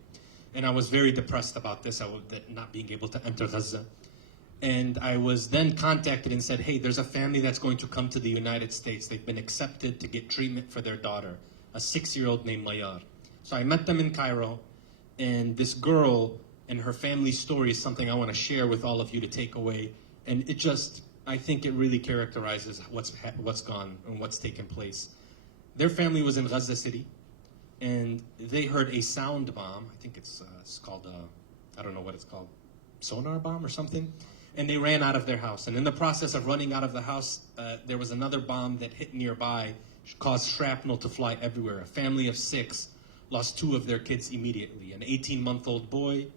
And I was very depressed about this, not being able to enter Gaza. And I was then contacted and said, hey, there's a family that's going to come to the United States. They've been accepted to get treatment for their daughter, a 6-year-old named Mayar. So I met them in Cairo, and this girl and her family's story is something I want to share with all of you to take away. And I think it really characterizes what's gone and what's taken place. Their family was in Gaza City, and they heard a sound bomb. I think it's called, I don't know what it's called, sonar bomb or something. And they ran out of their house. And in the process of running out of the house, there was another bomb that hit nearby, caused shrapnel to fly everywhere. A family of 6 lost 2 of their kids immediately, an 18-month-old boy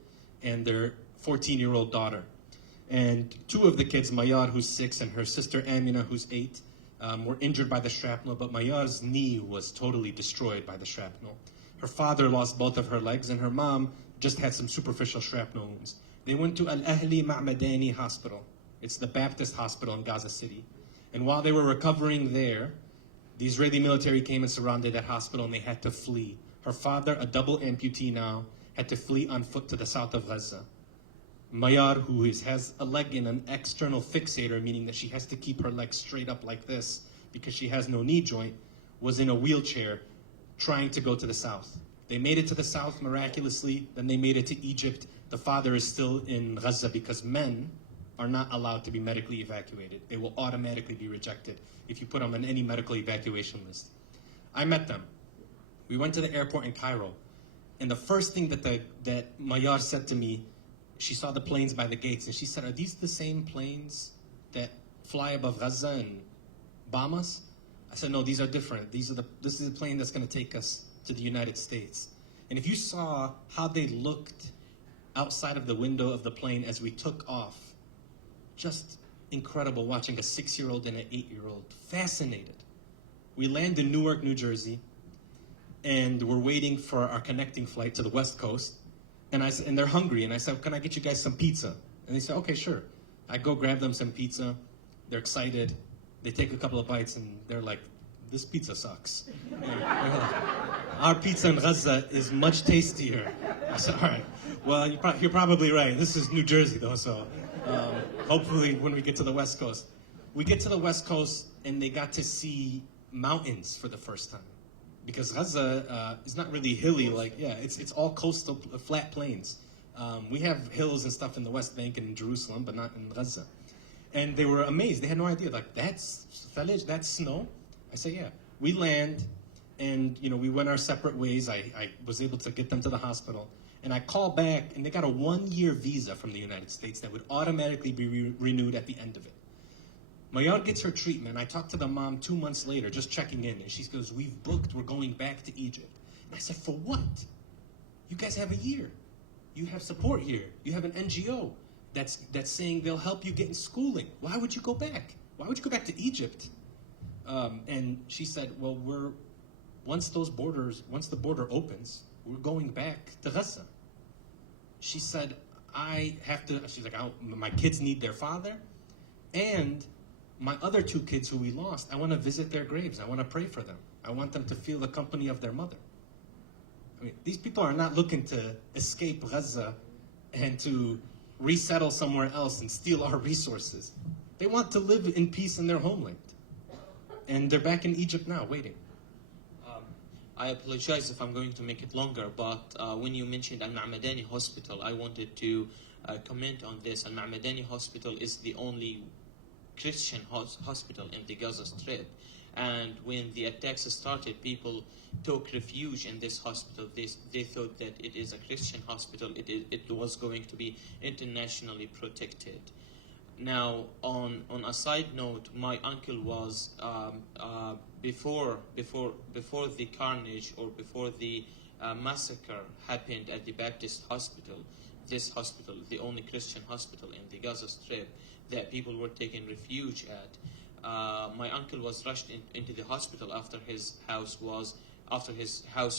and their 14-year-old daughter. And 2 of the kids, Mayar, who's 6, and her sister Amina, who's 8, were injured by the shrapnel, but Mayar's knee was totally destroyed by the shrapnel. Her father lost both of her legs, and her mom just had some superficial shrapnel wounds. They went to Al-Ahli Ma'madani Hospital. It's the Baptist hospital in Gaza City. And while they were recovering there, the Israeli military came and surrounded that hospital, and they had to flee. Her father, a double amputee now, had to flee on foot to the south of Gaza. Mayar, who has a leg in an external fixator, meaning that she has to keep her leg straight up like this because she has no knee joint, was in a wheelchair trying to go to the south. They made it to the south miraculously, then they made it to Egypt. The father is still in Gaza because men are not allowed to be medically evacuated. They will automatically be rejected if you put them on any medical evacuation list. I met them. We went to the airport in Cairo, and the first thing that Mayar said to me, she saw the planes by the gates, and she said, are these the same planes that fly above Gaza and bomb us? I said, no, these are different. This is a plane that's going to take us to the United States. And if you saw how they looked outside of the window of the plane as we took off, just incredible watching a 6-year-old and an 8-year-old, fascinated. We land in Newark, New Jersey, and we're waiting for our connecting flight to the West Coast. And they're hungry, and I said, can I get you guys some pizza? And they said, okay, sure. I go grab them some pizza. They're excited. They take a couple of bites, and they're like, this pizza sucks. Our pizza in Gaza is much tastier. I said, all right, well, you're probably right. This is New Jersey, though, so hopefully when we get to the West Coast. We get to the West Coast, and they got to see mountains for the first time. Because Gaza is not really hilly, it's all coastal, flat plains. We have hills and stuff in the West Bank and in Jerusalem, but not in Gaza. And they were amazed. They had no idea. Like, that's thalij, that's snow? I say, yeah. We land, and we went our separate ways. I was able to get them to the hospital. And I call back, and they got a 1-year visa from the United States that would automatically be renewed at the end of it. Mayar gets her treatment. I talked to the mom 2 months later, just checking in, and she goes, we've booked, we're going back to Egypt. And I said, for what? You guys have a year. You have support here. You have an NGO that's saying they'll help you get in schooling. Why would you go back? Why would you go back to Egypt? And she said, well, once the border opens, we're going back to Gaza. She said, she's like, my kids need their father, and my other 2 kids who we lost, I want to visit their graves. I want to pray for them. I want them to feel the company of their mother. I mean, these people are not looking to escape Gaza and to resettle somewhere else and steal our resources. They want to live in peace in their homeland. And they're back in Egypt now, waiting. I apologize if I'm going to make it longer, but when you mentioned Al-Ma'madani Hospital, I wanted to comment on this. Al-Ma'madani Hospital is the only Christian hospital in the Gaza Strip. And when the attacks started, people took refuge in this hospital. They thought that it is a Christian hospital. It was going to be internationally protected. Now, on a side note, my uncle was before the carnage or before the massacre happened at the Baptist hospital. This hospital, the only Christian hospital in the Gaza Strip that people were taking refuge at. My uncle was rushed into the hospital after his house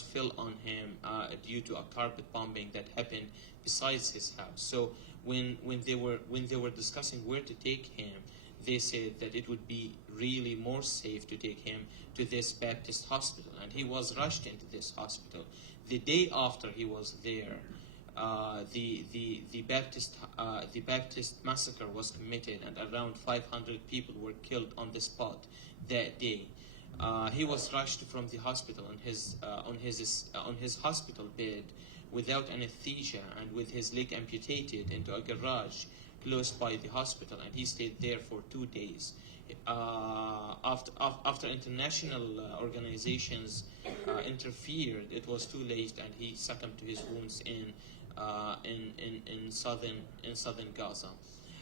fell on him due to a carpet bombing that happened besides his house. So when they were discussing where to take him, they said that it would be really more safe to take him to this Baptist hospital, and he was rushed into this hospital. The day after he was there, the Baptist massacre was committed, and around 500 people were killed on the spot that day. He was rushed from the hospital on his hospital bed without anesthesia and with his leg amputated into a garage close by the hospital, and he stayed there for 2 days. After international organizations interfered, it was too late, and he succumbed to his wounds in southern Gaza.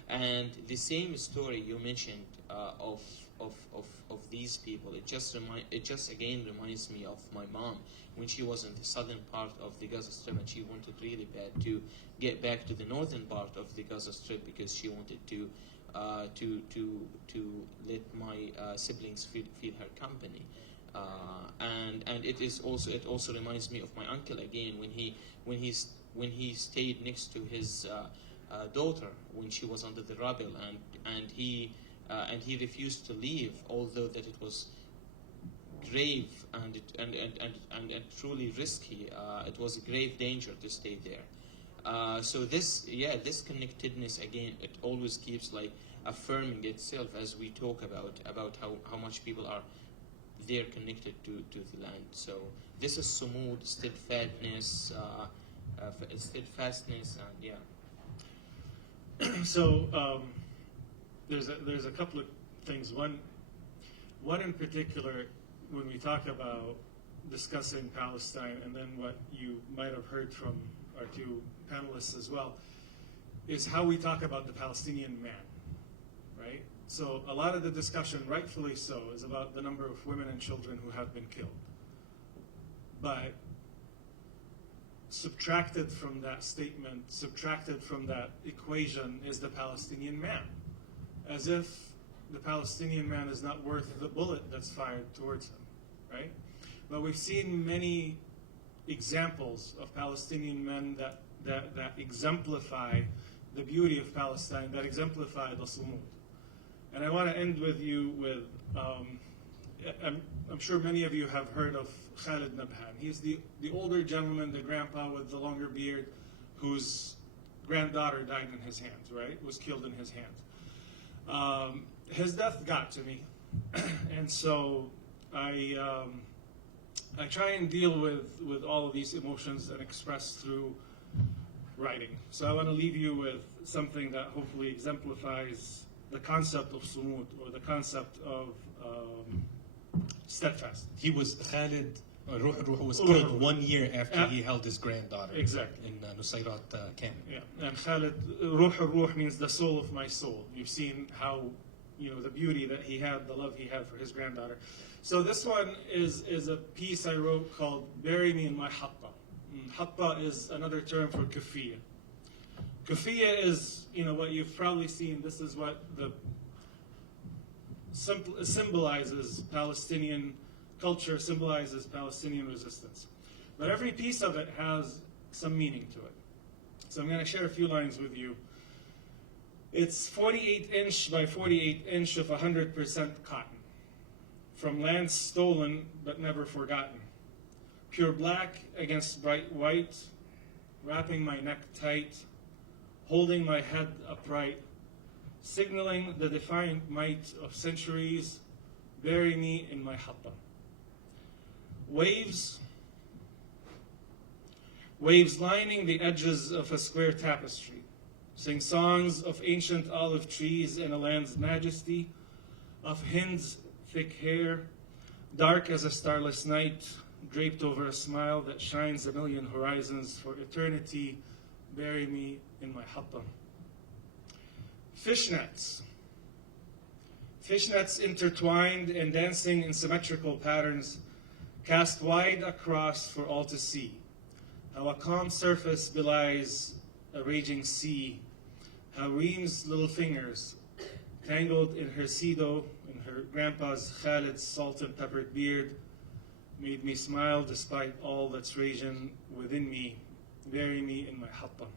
And the same story you mentioned of these people, it just again reminds me of my mom when she was in the southern part of the Gaza Strip, and she wanted really bad to get back to the northern part of the Gaza Strip because she wanted to let my siblings feel her company. And it also reminds me of my uncle again when he stayed next to his daughter when she was under the rubble, and he refused to leave, although that it was grave and truly risky. It was a grave danger to stay there. So this connectedness again, it always keeps like affirming itself as we talk about how much people are there connected to the land. So this is sumud, steadfastness, and yeah. So there's a couple of things. One in particular, when we talk about discussing Palestine, and then what you might have heard from our 2 panelists as well, is how we talk about the Palestinian man, right? So a lot of the discussion, rightfully so, is about the number of women and children who have been killed. But subtracted from that statement, subtracted from that equation is the Palestinian man, as if the Palestinian man is not worth the bullet that's fired towards him, right? But we've seen many examples of Palestinian men that exemplify the beauty of Palestine, that exemplify the sumud. And I want to end with you with I'm sure many of you have heard of Khalid Nabhan. He's the older gentleman, the grandpa with the longer beard, whose granddaughter died in his hands, right? Was killed in his hands. His death got to me, and so I try and deal with all of these emotions and express through writing. So I want to leave you with something that hopefully exemplifies the concept of sumud, or the concept of steadfast. He was Khalid Ruh was killed 1 year after he held his granddaughter. Exactly. In Nusayrat camp. Yeah, and Khalid, Ruh means the soul of my soul. You've seen how, the beauty that he had, the love he had for his granddaughter. So this one is a piece I wrote called Bury Me in My Hatta. Hatta is another term for kafiyya. Kafiyya is, what you've probably seen. This is what symbolizes Palestinian culture, symbolizes Palestinian resistance. But every piece of it has some meaning to it. So I'm going to share a few lines with you. It's 48 inch by 48 inch of 100% cotton, from lands stolen but never forgotten. Pure black against bright white, wrapping my neck tight, holding my head upright, signaling the defiant might of centuries, bury me in my hatta. Waves lining the edges of a square tapestry, sing songs of ancient olive trees and a land's majesty, of Hind's thick hair, dark as a starless night, draped over a smile that shines a million horizons for eternity, bury me in my hatta. Fishnets intertwined and dancing in symmetrical patterns, cast wide across for all to see. How a calm surface belies a raging sea. How Reem's little fingers, tangled in her sido, in her grandpa's Khalid's salt and peppered beard, made me smile despite all that's raging within me. Bury me in my hatta.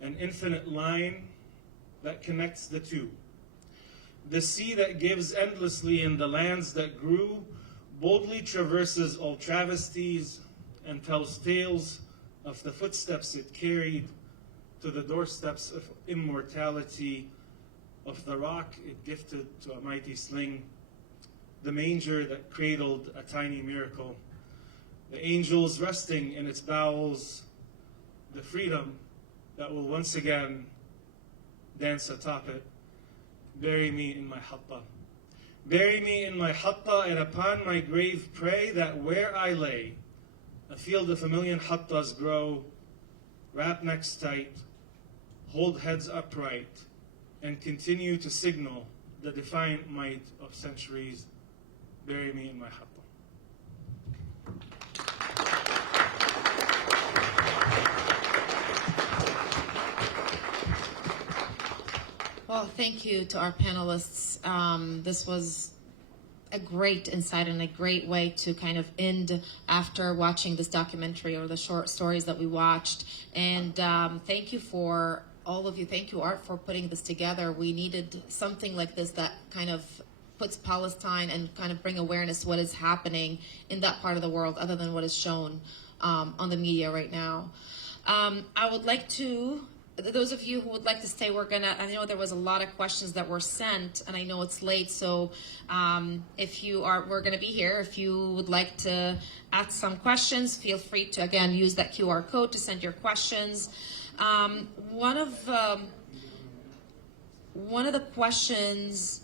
An infinite line that connects the two. The sea that gives endlessly in the lands that grew, boldly traverses all travesties and tells tales of the footsteps it carried to the doorsteps of immortality, of the rock it gifted to a mighty sling, the manger that cradled a tiny miracle, the angels resting in its bowels, the freedom that will once again dance atop it. Bury me in my hatta. Bury me in my hatta, and upon my grave pray that where I lay, a field of a million hattas grow, wrap necks tight, hold heads upright, and continue to signal the defiant might of centuries. Bury me in my hatta. Well, thank you to our panelists. This was a great insight and a great way to kind of end after watching this documentary, or the short stories that we watched. And thank you for all of you. Thank you, Art, for putting this together. We needed something like this that kind of puts Palestine and kind of bring awareness to what is happening in that part of the world other than what is shown on the media right now. I would like to, those of you who would like to stay, I know there was a lot of questions that were sent, and I know it's late, so we're gonna be here. If you would like to ask some questions, feel free to, again, use that QR code to send your questions. One of the questions,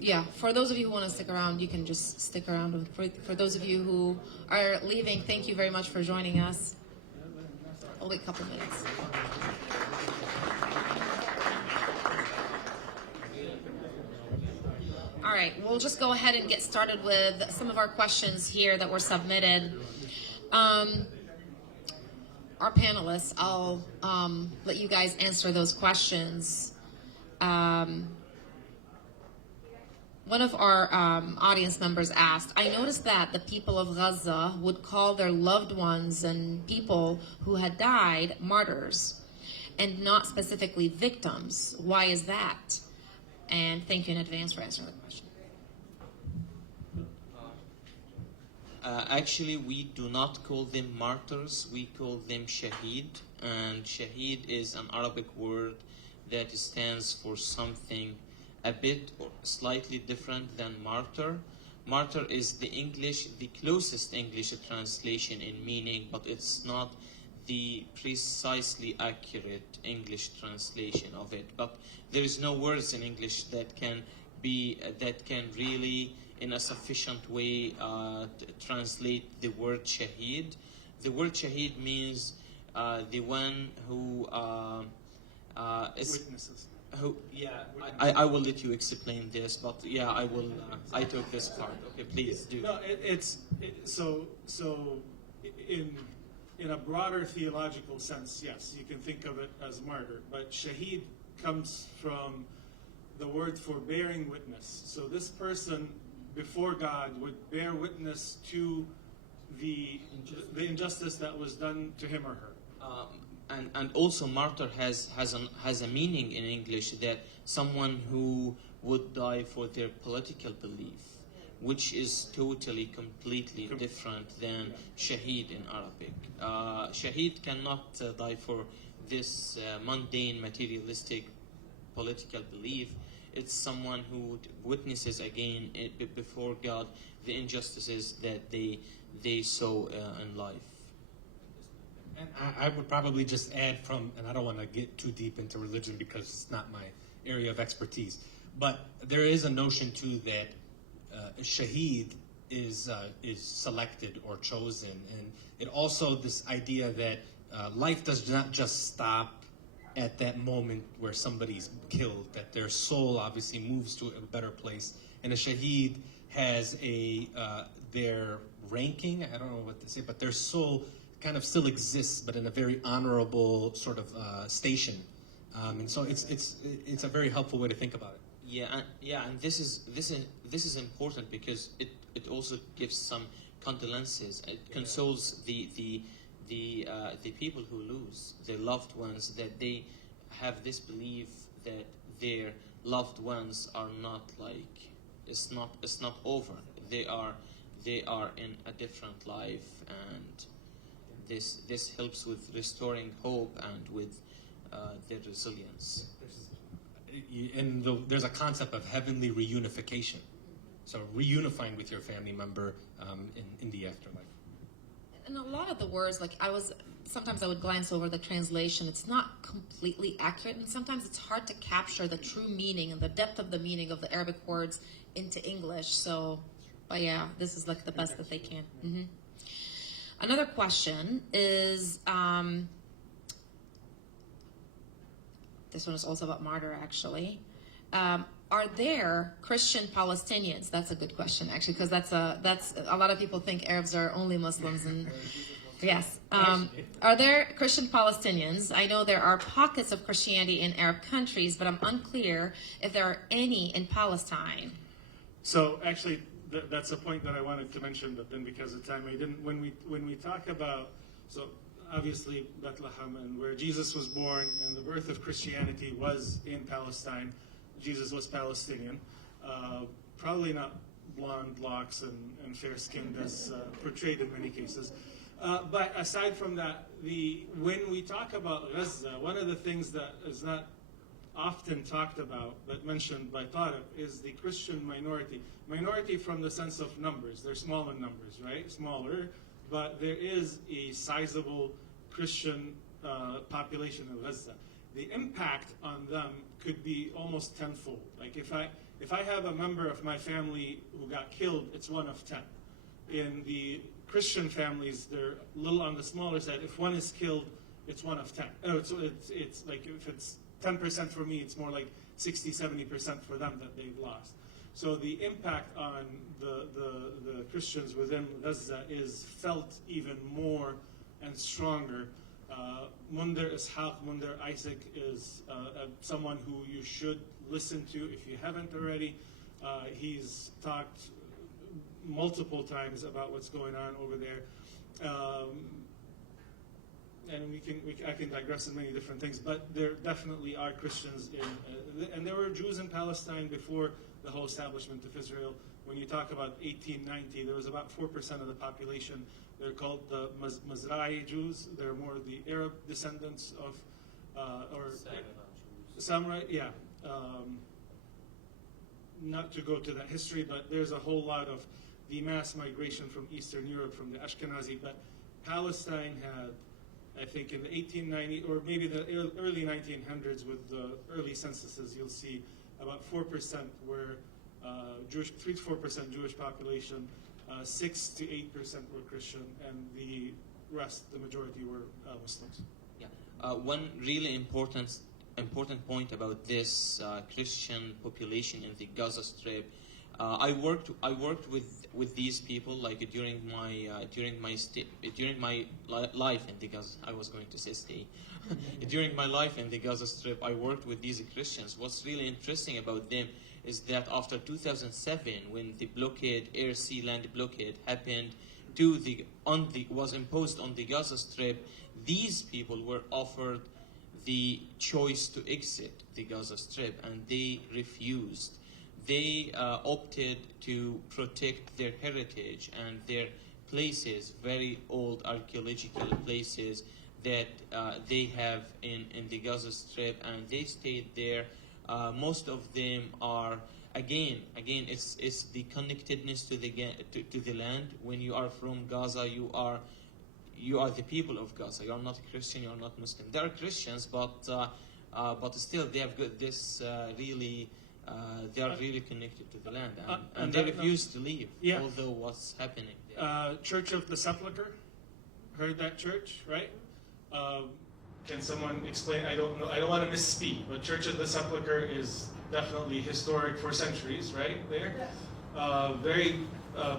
yeah, for those of you who want to stick around, you can just stick around. And for those of you who are leaving, thank you very much for joining us. I'll wait a couple minutes. All right, we'll just go ahead and get started with some of our questions here that were submitted. Our panelists, I'll let you guys answer those questions. One of our audience members asked, I noticed that the people of Gaza would call their loved ones and people who had died martyrs. and not specifically victims. Why is that? And thank you in advance for answering the question. Actually, we do not call them martyrs, we call them shaheed. And shaheed is an Arabic word that stands for something a bit or slightly different than martyr. Martyr is the closest English translation in meaning, but it's not the precisely accurate English translation of it. But there is no words in English that can really in a sufficient way translate the word shaheed. The word shaheed means the one who is Witnesses. who. Yeah, I will let you explain this, but yeah, I will. I took this part. Okay, please do. No, so in a broader theological sense, yes, you can think of it as martyr. But shaheed comes from the word for bearing witness. So this person before God would bear witness to the injustice that was done to him or her. And also martyr has a meaning in English, that someone who would die for their political belief, which is totally, completely different than shaheed in Arabic. Shaheed cannot die for this mundane, materialistic political belief. It's someone who witnesses again before God the injustices that they saw in life. And I would probably just add and I don't want to get too deep into religion because it's not my area of expertise, but there is a notion too that shaheed is selected or chosen, and it also this idea that life does not just stop at that moment where somebody's killed, that their soul obviously moves to a better place, and a shaheed has their ranking, I don't know what to say, but their soul kind of still exists, but in a very honorable sort of station, and so it's a very helpful way to think about it. Yeah, and this is important because it also gives some condolences. It consoles the people who lose their loved ones, that they have this belief that their loved ones are not it's not over. They are in a different life, and this helps with restoring hope and with their resilience. And there's a concept of heavenly reunification, so reunifying with your family member in the afterlife. And a lot of the words, sometimes I would glance over the translation. It's not completely accurate, and sometimes it's hard to capture the true meaning and the depth of the meaning of the Arabic words into English. So, but yeah, this is the best that they can. Mm-hmm. Another question is, this one is also about martyr, actually. Are there Christian Palestinians? That's a good question, actually, because that's a lot of people think Arabs are only Muslims, and yes. Are there Christian Palestinians? I know there are pockets of Christianity in Arab countries, but I'm unclear if there are any in Palestine. So actually, that's a point that I wanted to mention, but then because of time, I didn't. When we talk about, so obviously Bethlehem and where Jesus was born, and the birth of Christianity was in Palestine. Jesus was Palestinian, probably not blonde locks and fair-skinned as portrayed in many cases. But aside from that, when we talk about Gaza, one of the things that is not often talked about, but mentioned by Tareq, is the Christian minority. Minority from the sense of numbers. They're small in numbers, right? Smaller, but there is a sizable Christian population of Gaza. The impact on them could be almost tenfold. Like if I have a member of my family who got killed, it's 1 of 10. In the Christian families, they're a little on the smaller side. If one is killed, it's 1 of 10. It's like if it's 10% for me, it's more like 60-70% for them that they've lost. So the impact on the Christians within Gaza is felt even more and stronger. Mundir Ishaq, Mundir Isaac is someone who you should listen to if you haven't already. He's talked multiple times about what's going on over there. and I can digress in many different things, but there definitely are Christians and there were Jews in Palestine before the whole establishment of Israel. When you talk about 1890, there was about 4% of the population. They're called the Mizrahi Jews. They're more the Arab descendants of, or Samurai, yeah. Not to go to that history, but there's a whole lot of the mass migration from Eastern Europe, from the Ashkenazi. But Palestine had, I think in the 1890, or maybe the early 1900s with the early censuses, you'll see about 4% were Jewish, 3 to 4% Jewish population, 6 to 8% were Christian, and the rest, the majority, were Muslims. Yeah. One really important point about this Christian population in the Gaza Strip. I worked with these people like during my life in the Gaza. I was going to say stay. During my life in the Gaza Strip, I worked with these Christians. What's really interesting about them is that after 2007, when the blockade, air-sea land blockade happened, was imposed on the Gaza Strip, these people were offered the choice to exit the Gaza Strip, and they refused. They opted to protect their heritage and their places, very old archaeological places that they have in the Gaza Strip, and they stayed there. Most of them are, again, it's the connectedness to the land. When you are from Gaza, you are the people of Gaza. You are not a Christian, you are not Muslim. They are Christians, but still they have got this really. They are really connected to the land, and they refuse to leave, yeah. Although what's happening there. Church of the Sepulchre, heard that church, right? Can someone explain? I don't know. I don't want to misspeak, but Church of the Sepulchre is definitely historic for centuries, right? There, very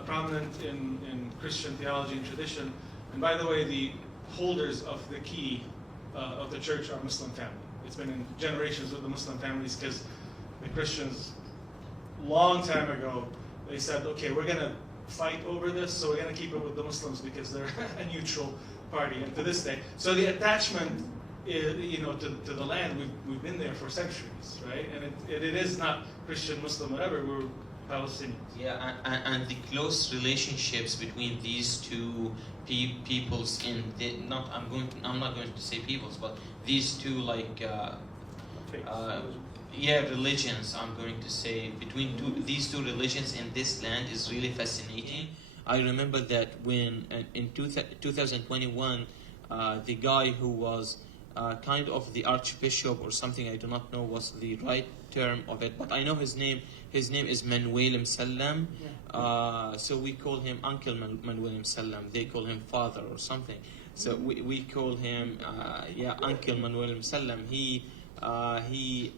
prominent in Christian theology and tradition. And by the way, the holders of the key of the church are Muslim family. It's been in generations with the Muslim families because the Christians, long time ago, they said, okay, we're going to fight over this, so we're going to keep it with the Muslims because they're a neutral party. And to this day, so the attachment, to the land, we've been there for centuries, right? And it is not Christian, Muslim, whatever. We're Palestinians. Yeah, and the close relationships between these two peoples I'm not going to say peoples, but these two religions, I'm going to say, between these two religions in this land is really fascinating. I remember that when in 2021, the guy who was kind of the archbishop or something, I do not know what's the right term of it, but I know his name is Manuel Msallam. So we call him Uncle Manuel Msallam. They call him Father or something. So we call him Uncle Manuel Msallam. He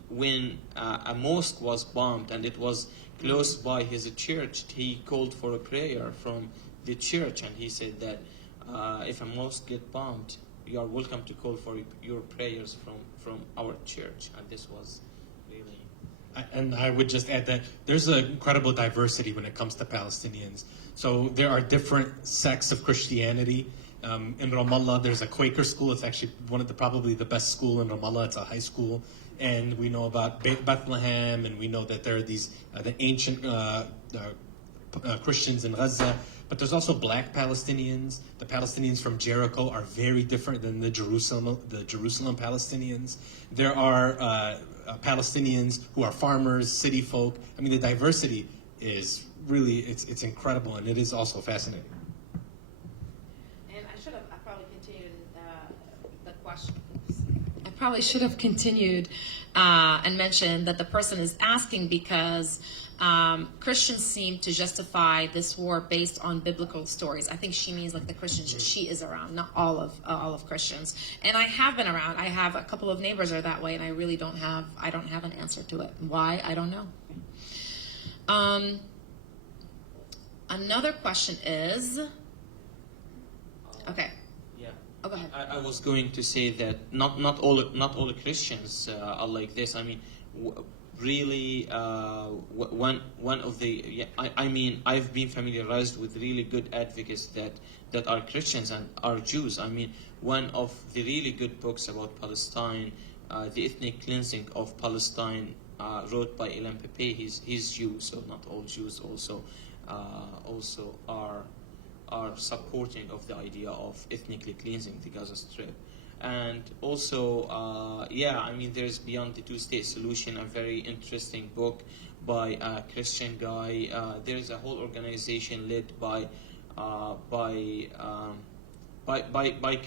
when a mosque was bombed and it was close by his church, he called for a prayer from the church, and he said that if a mosque get bombed, you are welcome to call for your prayers from our church. And this was really. And I would just add that there's an incredible diversity when it comes to Palestinians. So there are different sects of Christianity. In Ramallah, there's a Quaker school. It's actually probably the best school in Ramallah. It's a high school. And we know about Bethlehem, and we know that there are these the ancient Christians in Gaza. But there's also black Palestinians. The Palestinians from Jericho are very different than the Jerusalem Palestinians. There are Palestinians who are farmers, city folk. I mean, the diversity is really, it's incredible, and it is also fascinating. And I probably continued the question. I probably should have continued and mentioned that the person is asking because Christians seem to justify this war based on biblical stories. I think she means like the Christians she is around, not all of Christians. And I have been around. I have a couple of neighbors are that way, and I really don't have an answer to it. Why? I don't know. Another question is, okay. Yeah. Oh, go ahead. I was going to say that not all Christians are like this. I mean, really, one of the I mean, I've been familiarized with really good advocates that that are Christians and are Jews. I mean, one of the really good books about Palestine, The Ethnic Cleansing of Palestine, wrote by Ilan Pepe. He's Jew, so not all Jews also are supporting of the idea of ethnically cleansing the Gaza Strip. And also, I mean, there's Beyond the Two-State Solution, a very interesting book by a Christian guy. There's a whole organization led by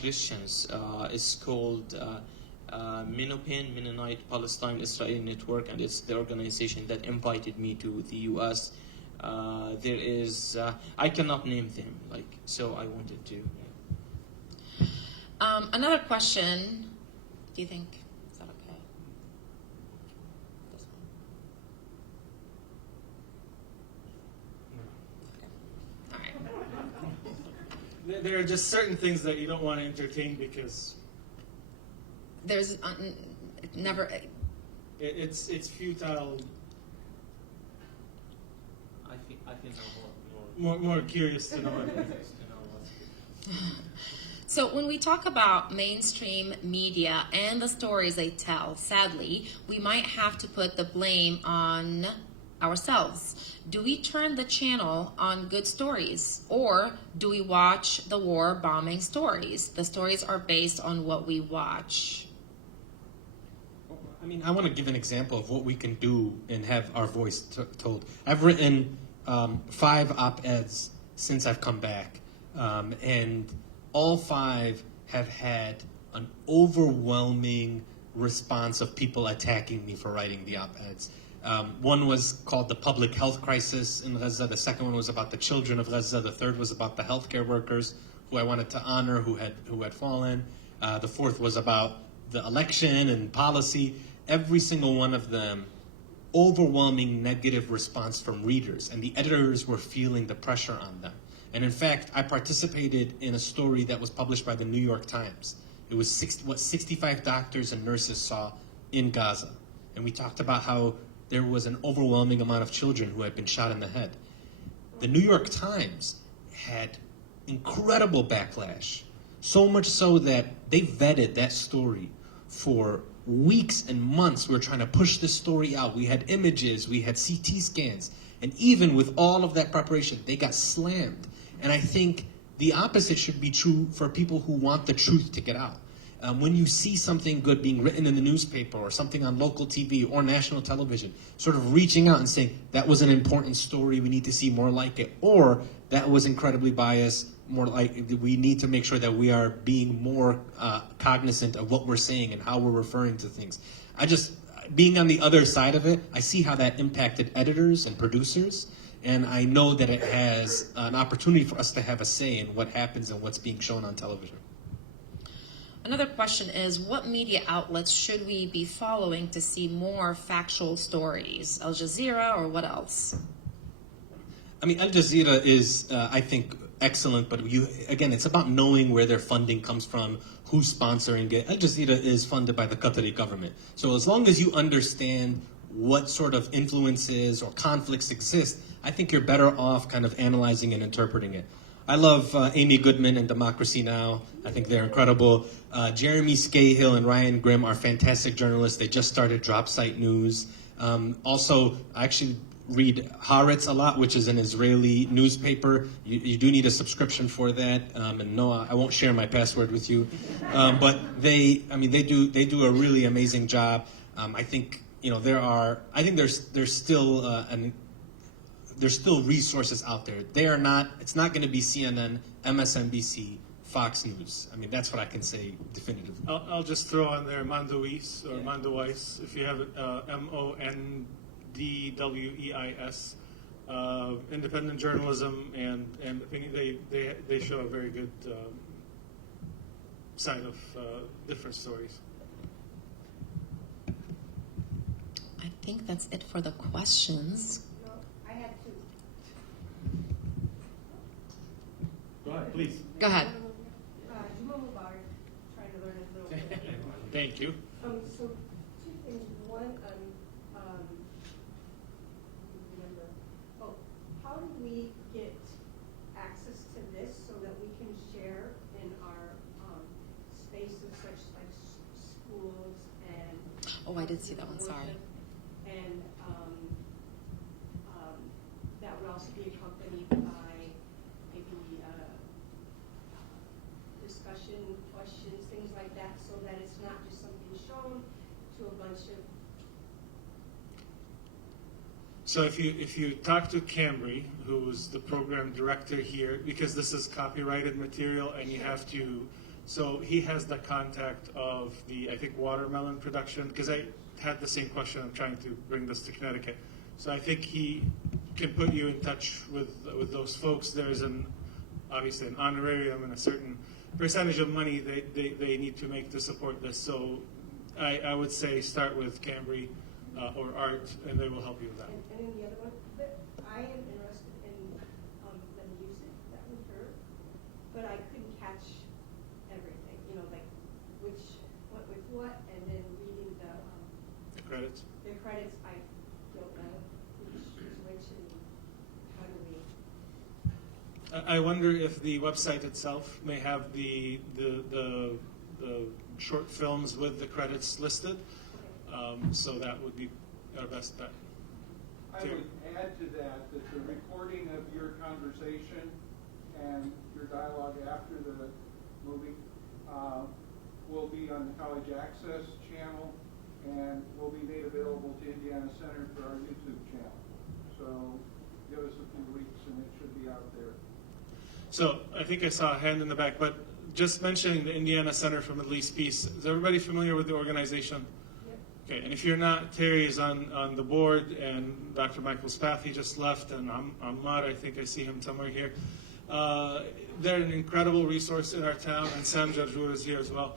Christians. It's called Menopen, Mennonite Palestine Israeli Network, and it's the organization that invited me to the U.S. There is, I cannot name them, so I wanted to. Another question. Do you think, is that okay? This one. Okay. All right. There are just certain things that you don't want to entertain because There's never. it's futile. I think I'm More curious to know what it is. So when we talk about mainstream media and the stories they tell, sadly, we might have to put the blame on ourselves. Do we turn the channel on good stories, or do we watch the war bombing stories? The stories are based on what we watch. I mean, I want to give an example of what we can do and have our voice told. I've written 5 op-eds since I've come back, and all 5 have had an overwhelming response of people attacking me for writing the op-eds. One was called The Public Health Crisis in Gaza. The second one was about the children of Gaza. The third was about the healthcare workers who I wanted to honor who had fallen. The fourth was about the election and policy. Every single one of them, overwhelming negative response from readers, and the editors were feeling the pressure on them. And in fact, I participated in a story that was published by the New York Times. It was 65 doctors and nurses saw in Gaza. And we talked about how there was an overwhelming amount of children who had been shot in the head. The New York Times had incredible backlash, so much so that they vetted that story for weeks and months. We were trying to push this story out. We had images, we had CT scans, and even with all of that preparation, they got slammed. And I think the opposite should be true for people who want the truth to get out. When you see something good being written in the newspaper or something on local TV or national television, sort of reaching out and saying, that was an important story, we need to see more like it, or that was incredibly biased, more like we need to make sure that we are being more cognizant of what we're saying and how we're referring to things. Being on the other side of it, I see how that impacted editors and producers, and I know that it has an opportunity for us to have a say in what happens and what's being shown on television. Another question is, what media outlets should we be following to see more factual stories? Al Jazeera or what else? I mean, Al Jazeera is, I think, excellent, but it's about knowing where their funding comes from, who's sponsoring it. Al Jazeera is funded by the Qatari government. So as long as you understand what sort of influences or conflicts exist, I think you're better off kind of analyzing and interpreting it. I love Amy Goodman and Democracy Now! I think they're incredible. Jeremy Scahill and Ryan Grimm are fantastic journalists. They just started Drop Site News. Also, I actually read Haaretz a lot, which is an Israeli newspaper. You do need a subscription for that. And no, I won't share my password with you. But they do a really amazing job. I think there's still resources out there. It's not going to be CNN, MSNBC, Fox News. I mean, that's what I can say definitively. I'll just throw on there Mondoweiss or Mondoweiss, if you have it, MONDWEIS. Independent journalism and opinion. They show a very good side of different stories. I think that's it for the questions. Go ahead, please. Go ahead. Trying to learn a little bit. Thank you. So two things. One, how do we get access to this so that we can I did see that one, sorry. And that would also be accompanied by maybe discussion, questions, things like that, so that it's not just something shown to a bunch of. So if you talk to Cambry, who is the program director here, because this is copyrighted material and you have to, so he has the contact of the, I think, watermelon production, because I had the same question, I'm trying to bring this to Connecticut. So I think he can put you in touch with those folks. There's obviously an honorarium and a certain percentage of money they need to make to support this. So I would say start with Cambry or Art, and they will help you with that. And then the other one, that I am interested in the music that we heard, but I couldn't catch everything. You know, like what with what, and then reading The credits. the credits. I don't know who's which and how do we. I wonder if the website itself may have the short films with the credits listed. So that would be our best bet. I would add to that the recording of your conversation and your dialogue after the movie will be on the College Access channel and will be made available to Indiana Center for our YouTube channel. So give us a few weeks and it should be out there. So I think I saw a hand in the back, but just mentioning the Indiana Center for Middle East Peace. Is everybody familiar with the organization? Okay, and if you're not, Terry is on the board, and Dr. Michael Spath, he just left, and Ahmad, I think I see him somewhere here. They're an incredible resource in our town, and Sam Jarjour is here as well.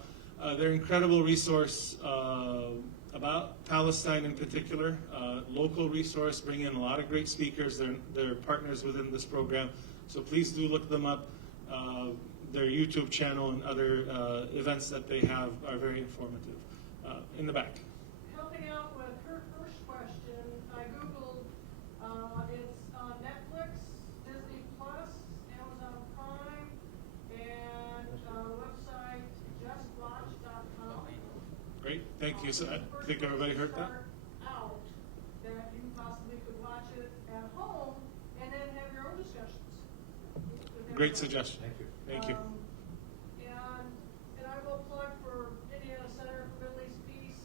They're an incredible resource about Palestine in particular, local resource, bring in a lot of great speakers. They're partners within this program, so please do look them up. Their YouTube channel and other events that they have are very informative. In the back. Helping out with her first question, I Googled, it's on Netflix, Disney Plus, Amazon Prime, and website justwatch.com. Great, thank you. So I think everybody heard that? Out that you possibly could watch it at home and then have your own discussions. Great suggestion. Thank you. And I will plug for Indiana Center for Middle East Peace,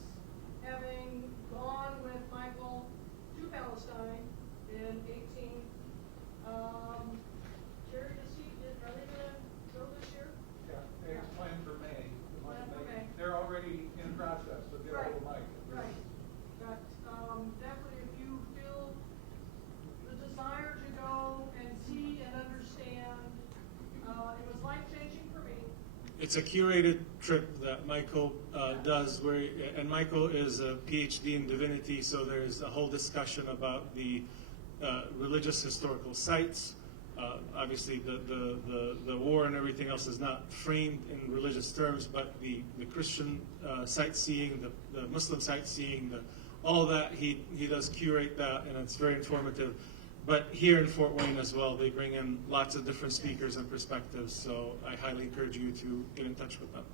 having gone with Michael to Palestine in 18. Jerry, are they going to go this year? Yeah, it's planned for May. Planned for May. They're already in process, so get hold of Mike. Right. But definitely, if you feel the desire to go and see and understand, it was life-changing for me. It's a curated trip that Michael does, and Michael is a PhD in divinity, so there's a whole discussion about the religious historical sites. Obviously, the war and everything else is not framed in religious terms, but the Christian sightseeing, the Muslim sightseeing, all that, he does curate that, and it's very informative. But here in Fort Wayne as well, they bring in lots of different speakers and perspectives, so I highly encourage you to get in touch with them.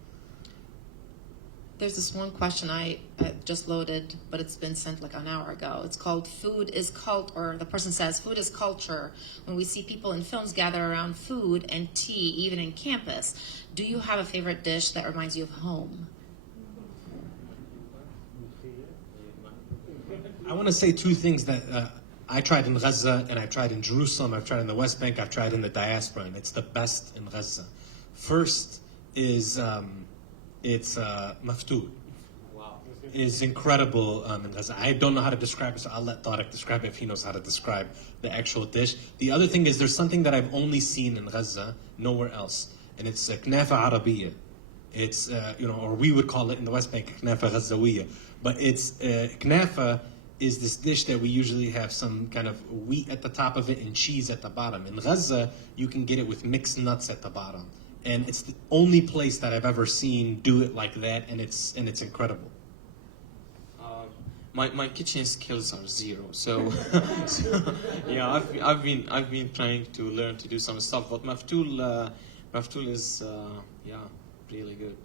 There's this one question I just loaded, but it's been sent like an hour ago. It's called Food is Cult, or the person says, food is culture. When we see people in films gather around food and tea, even in campus, do you have a favorite dish that reminds you of home? I want to say two things that I tried in Gaza, and I've tried in Jerusalem, I've tried in the West Bank, I've tried in the diaspora, and it's the best in Gaza. First is it's maftool. Wow. It is incredible in Gaza. I don't know how to describe it, so I'll let Tareq describe it if he knows how to describe the actual dish. The other thing is there's something that I've only seen in Gaza, nowhere else, and it's knafa Arabiya. It's, or we would call it in the West Bank knafa Ghazawiya. But it's knafa is this dish that we usually have some kind of wheat at the top of it and cheese at the bottom. In Gaza, you can get it with mixed nuts at the bottom. And it's the only place that I've ever seen do it like that, and it's incredible. My kitchen skills are zero, so yeah, I've been trying to learn to do some stuff, but maftool is really good.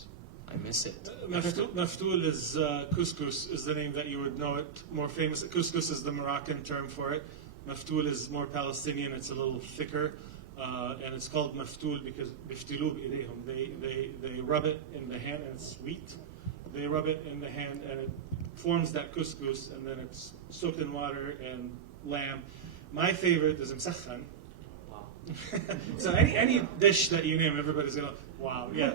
I miss it. Maftool is couscous is the name that you would know it more famous. Couscous is the Moroccan term for it. Maftool is more Palestinian. It's a little thicker, and it's called maftool because biftilu b'idehum. They rub it in the hand, and it's sweet. They rub it in the hand, and it forms that couscous, and then it's soaked in water and lamb. My favorite is msakhan. So any dish that you name, everybody's gonna wow. Yeah,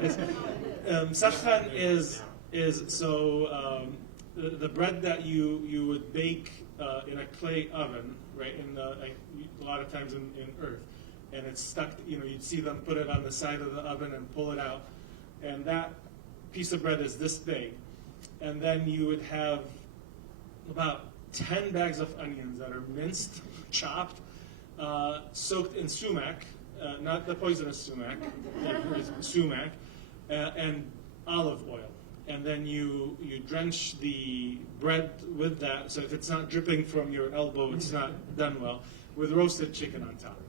msakhan is the bread that you would bake in a clay oven, right? A lot of times in earth, and it's stuck. You'd see them put it on the side of the oven and pull it out, and that piece of bread is this big, and then you would have about 10 bags of onions that are minced, chopped, soaked in sumac, not the poisonous sumac, sumac, and olive oil. And then you drench the bread with that, so if it's not dripping from your elbow, it's not done well, with roasted chicken on top.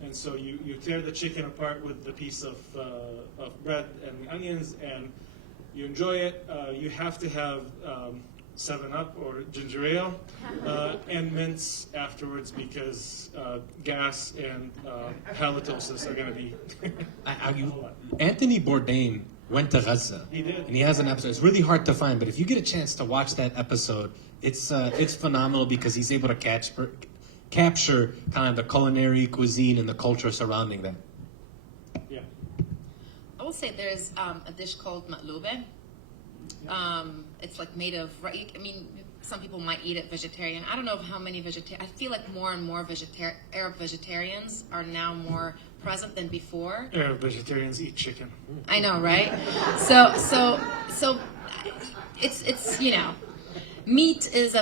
And so you tear the chicken apart with the piece of bread and the onions, and you enjoy it. You have to have 7-Up or ginger ale and mince afterwards because gas and halitosis are going to be. Anthony Bourdain went to Gaza. He did. And he has an episode. It's really hard to find, but if you get a chance to watch that episode, it's phenomenal because he's able to capture kind of the culinary cuisine and the culture surrounding that. Yeah. I will say there's a dish called matlube. It's like made of, I mean, some people might eat it vegetarian. I don't know how many I feel like more and more Arab vegetarians are now more present than before. Arab vegetarians eat chicken. I know, right? So it's meat is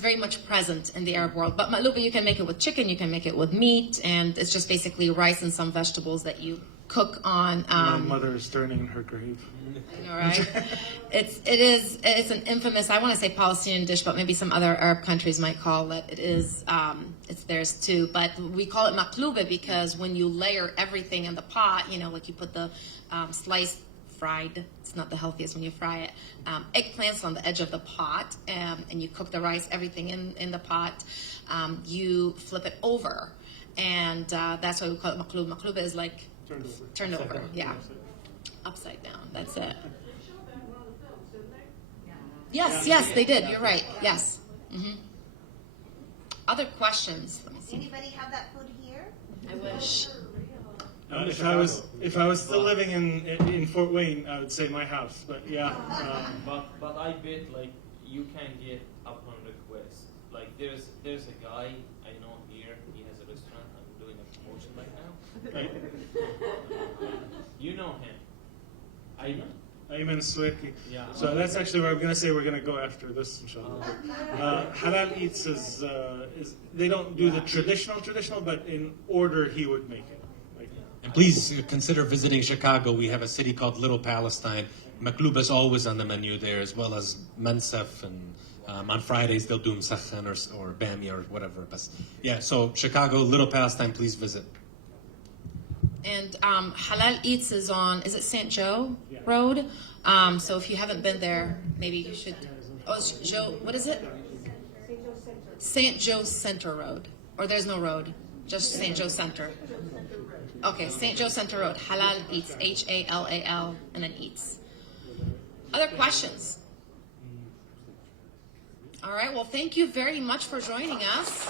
very much present in the Arab world. But matlube, you can make it with chicken, you can make it with meat, and it's just basically rice and some vegetables that you cook on. My mother is turning in her grave. I know, right? It's an infamous, I want to say Palestinian dish, but maybe some other Arab countries might call it. It's theirs too. But we call it maqlube because when you layer everything in the pot, like you put the sliced fried, it's not the healthiest when you fry it, eggplants on the edge of the pot, and you cook the rice, everything in the pot, you flip it over. And that's why we call it maqlube. Maqlube is like turned over. Yeah. Upside down. That's it. Yes, they did. You're right. Yes. Mm-hmm. Other questions? Let me see. Anybody have that food here? I wish. If I was still living in Fort Wayne, I would say my house. But yeah. But I bet you can get upon request. There's a guy I know here. He has a restaurant. I'm doing a promotion right now. Right. You know him. Ayman Sweki. Yeah. So that's actually where I'm going to say we're going to go after this, inshallah. Halal Eats is they don't do the traditional, but in order he would make it. And please consider visiting Chicago. We have a city called Little Palestine. Maqlub is always on the menu there, as well as mansaf, and on Fridays they'll do msakhan or bami or whatever. But yeah, so Chicago, Little Palestine, please visit. And Halal Eats is it St. Joe Road? So if you haven't been there, maybe you should. Oh, it's Joe, what is it? St. Joe Center Road. Or there's no road, just St. Joe Center. Okay, St. Joe Center Road, Halal Eats, Halal, and then Eats. Other questions? All right, well, thank you very much for joining us.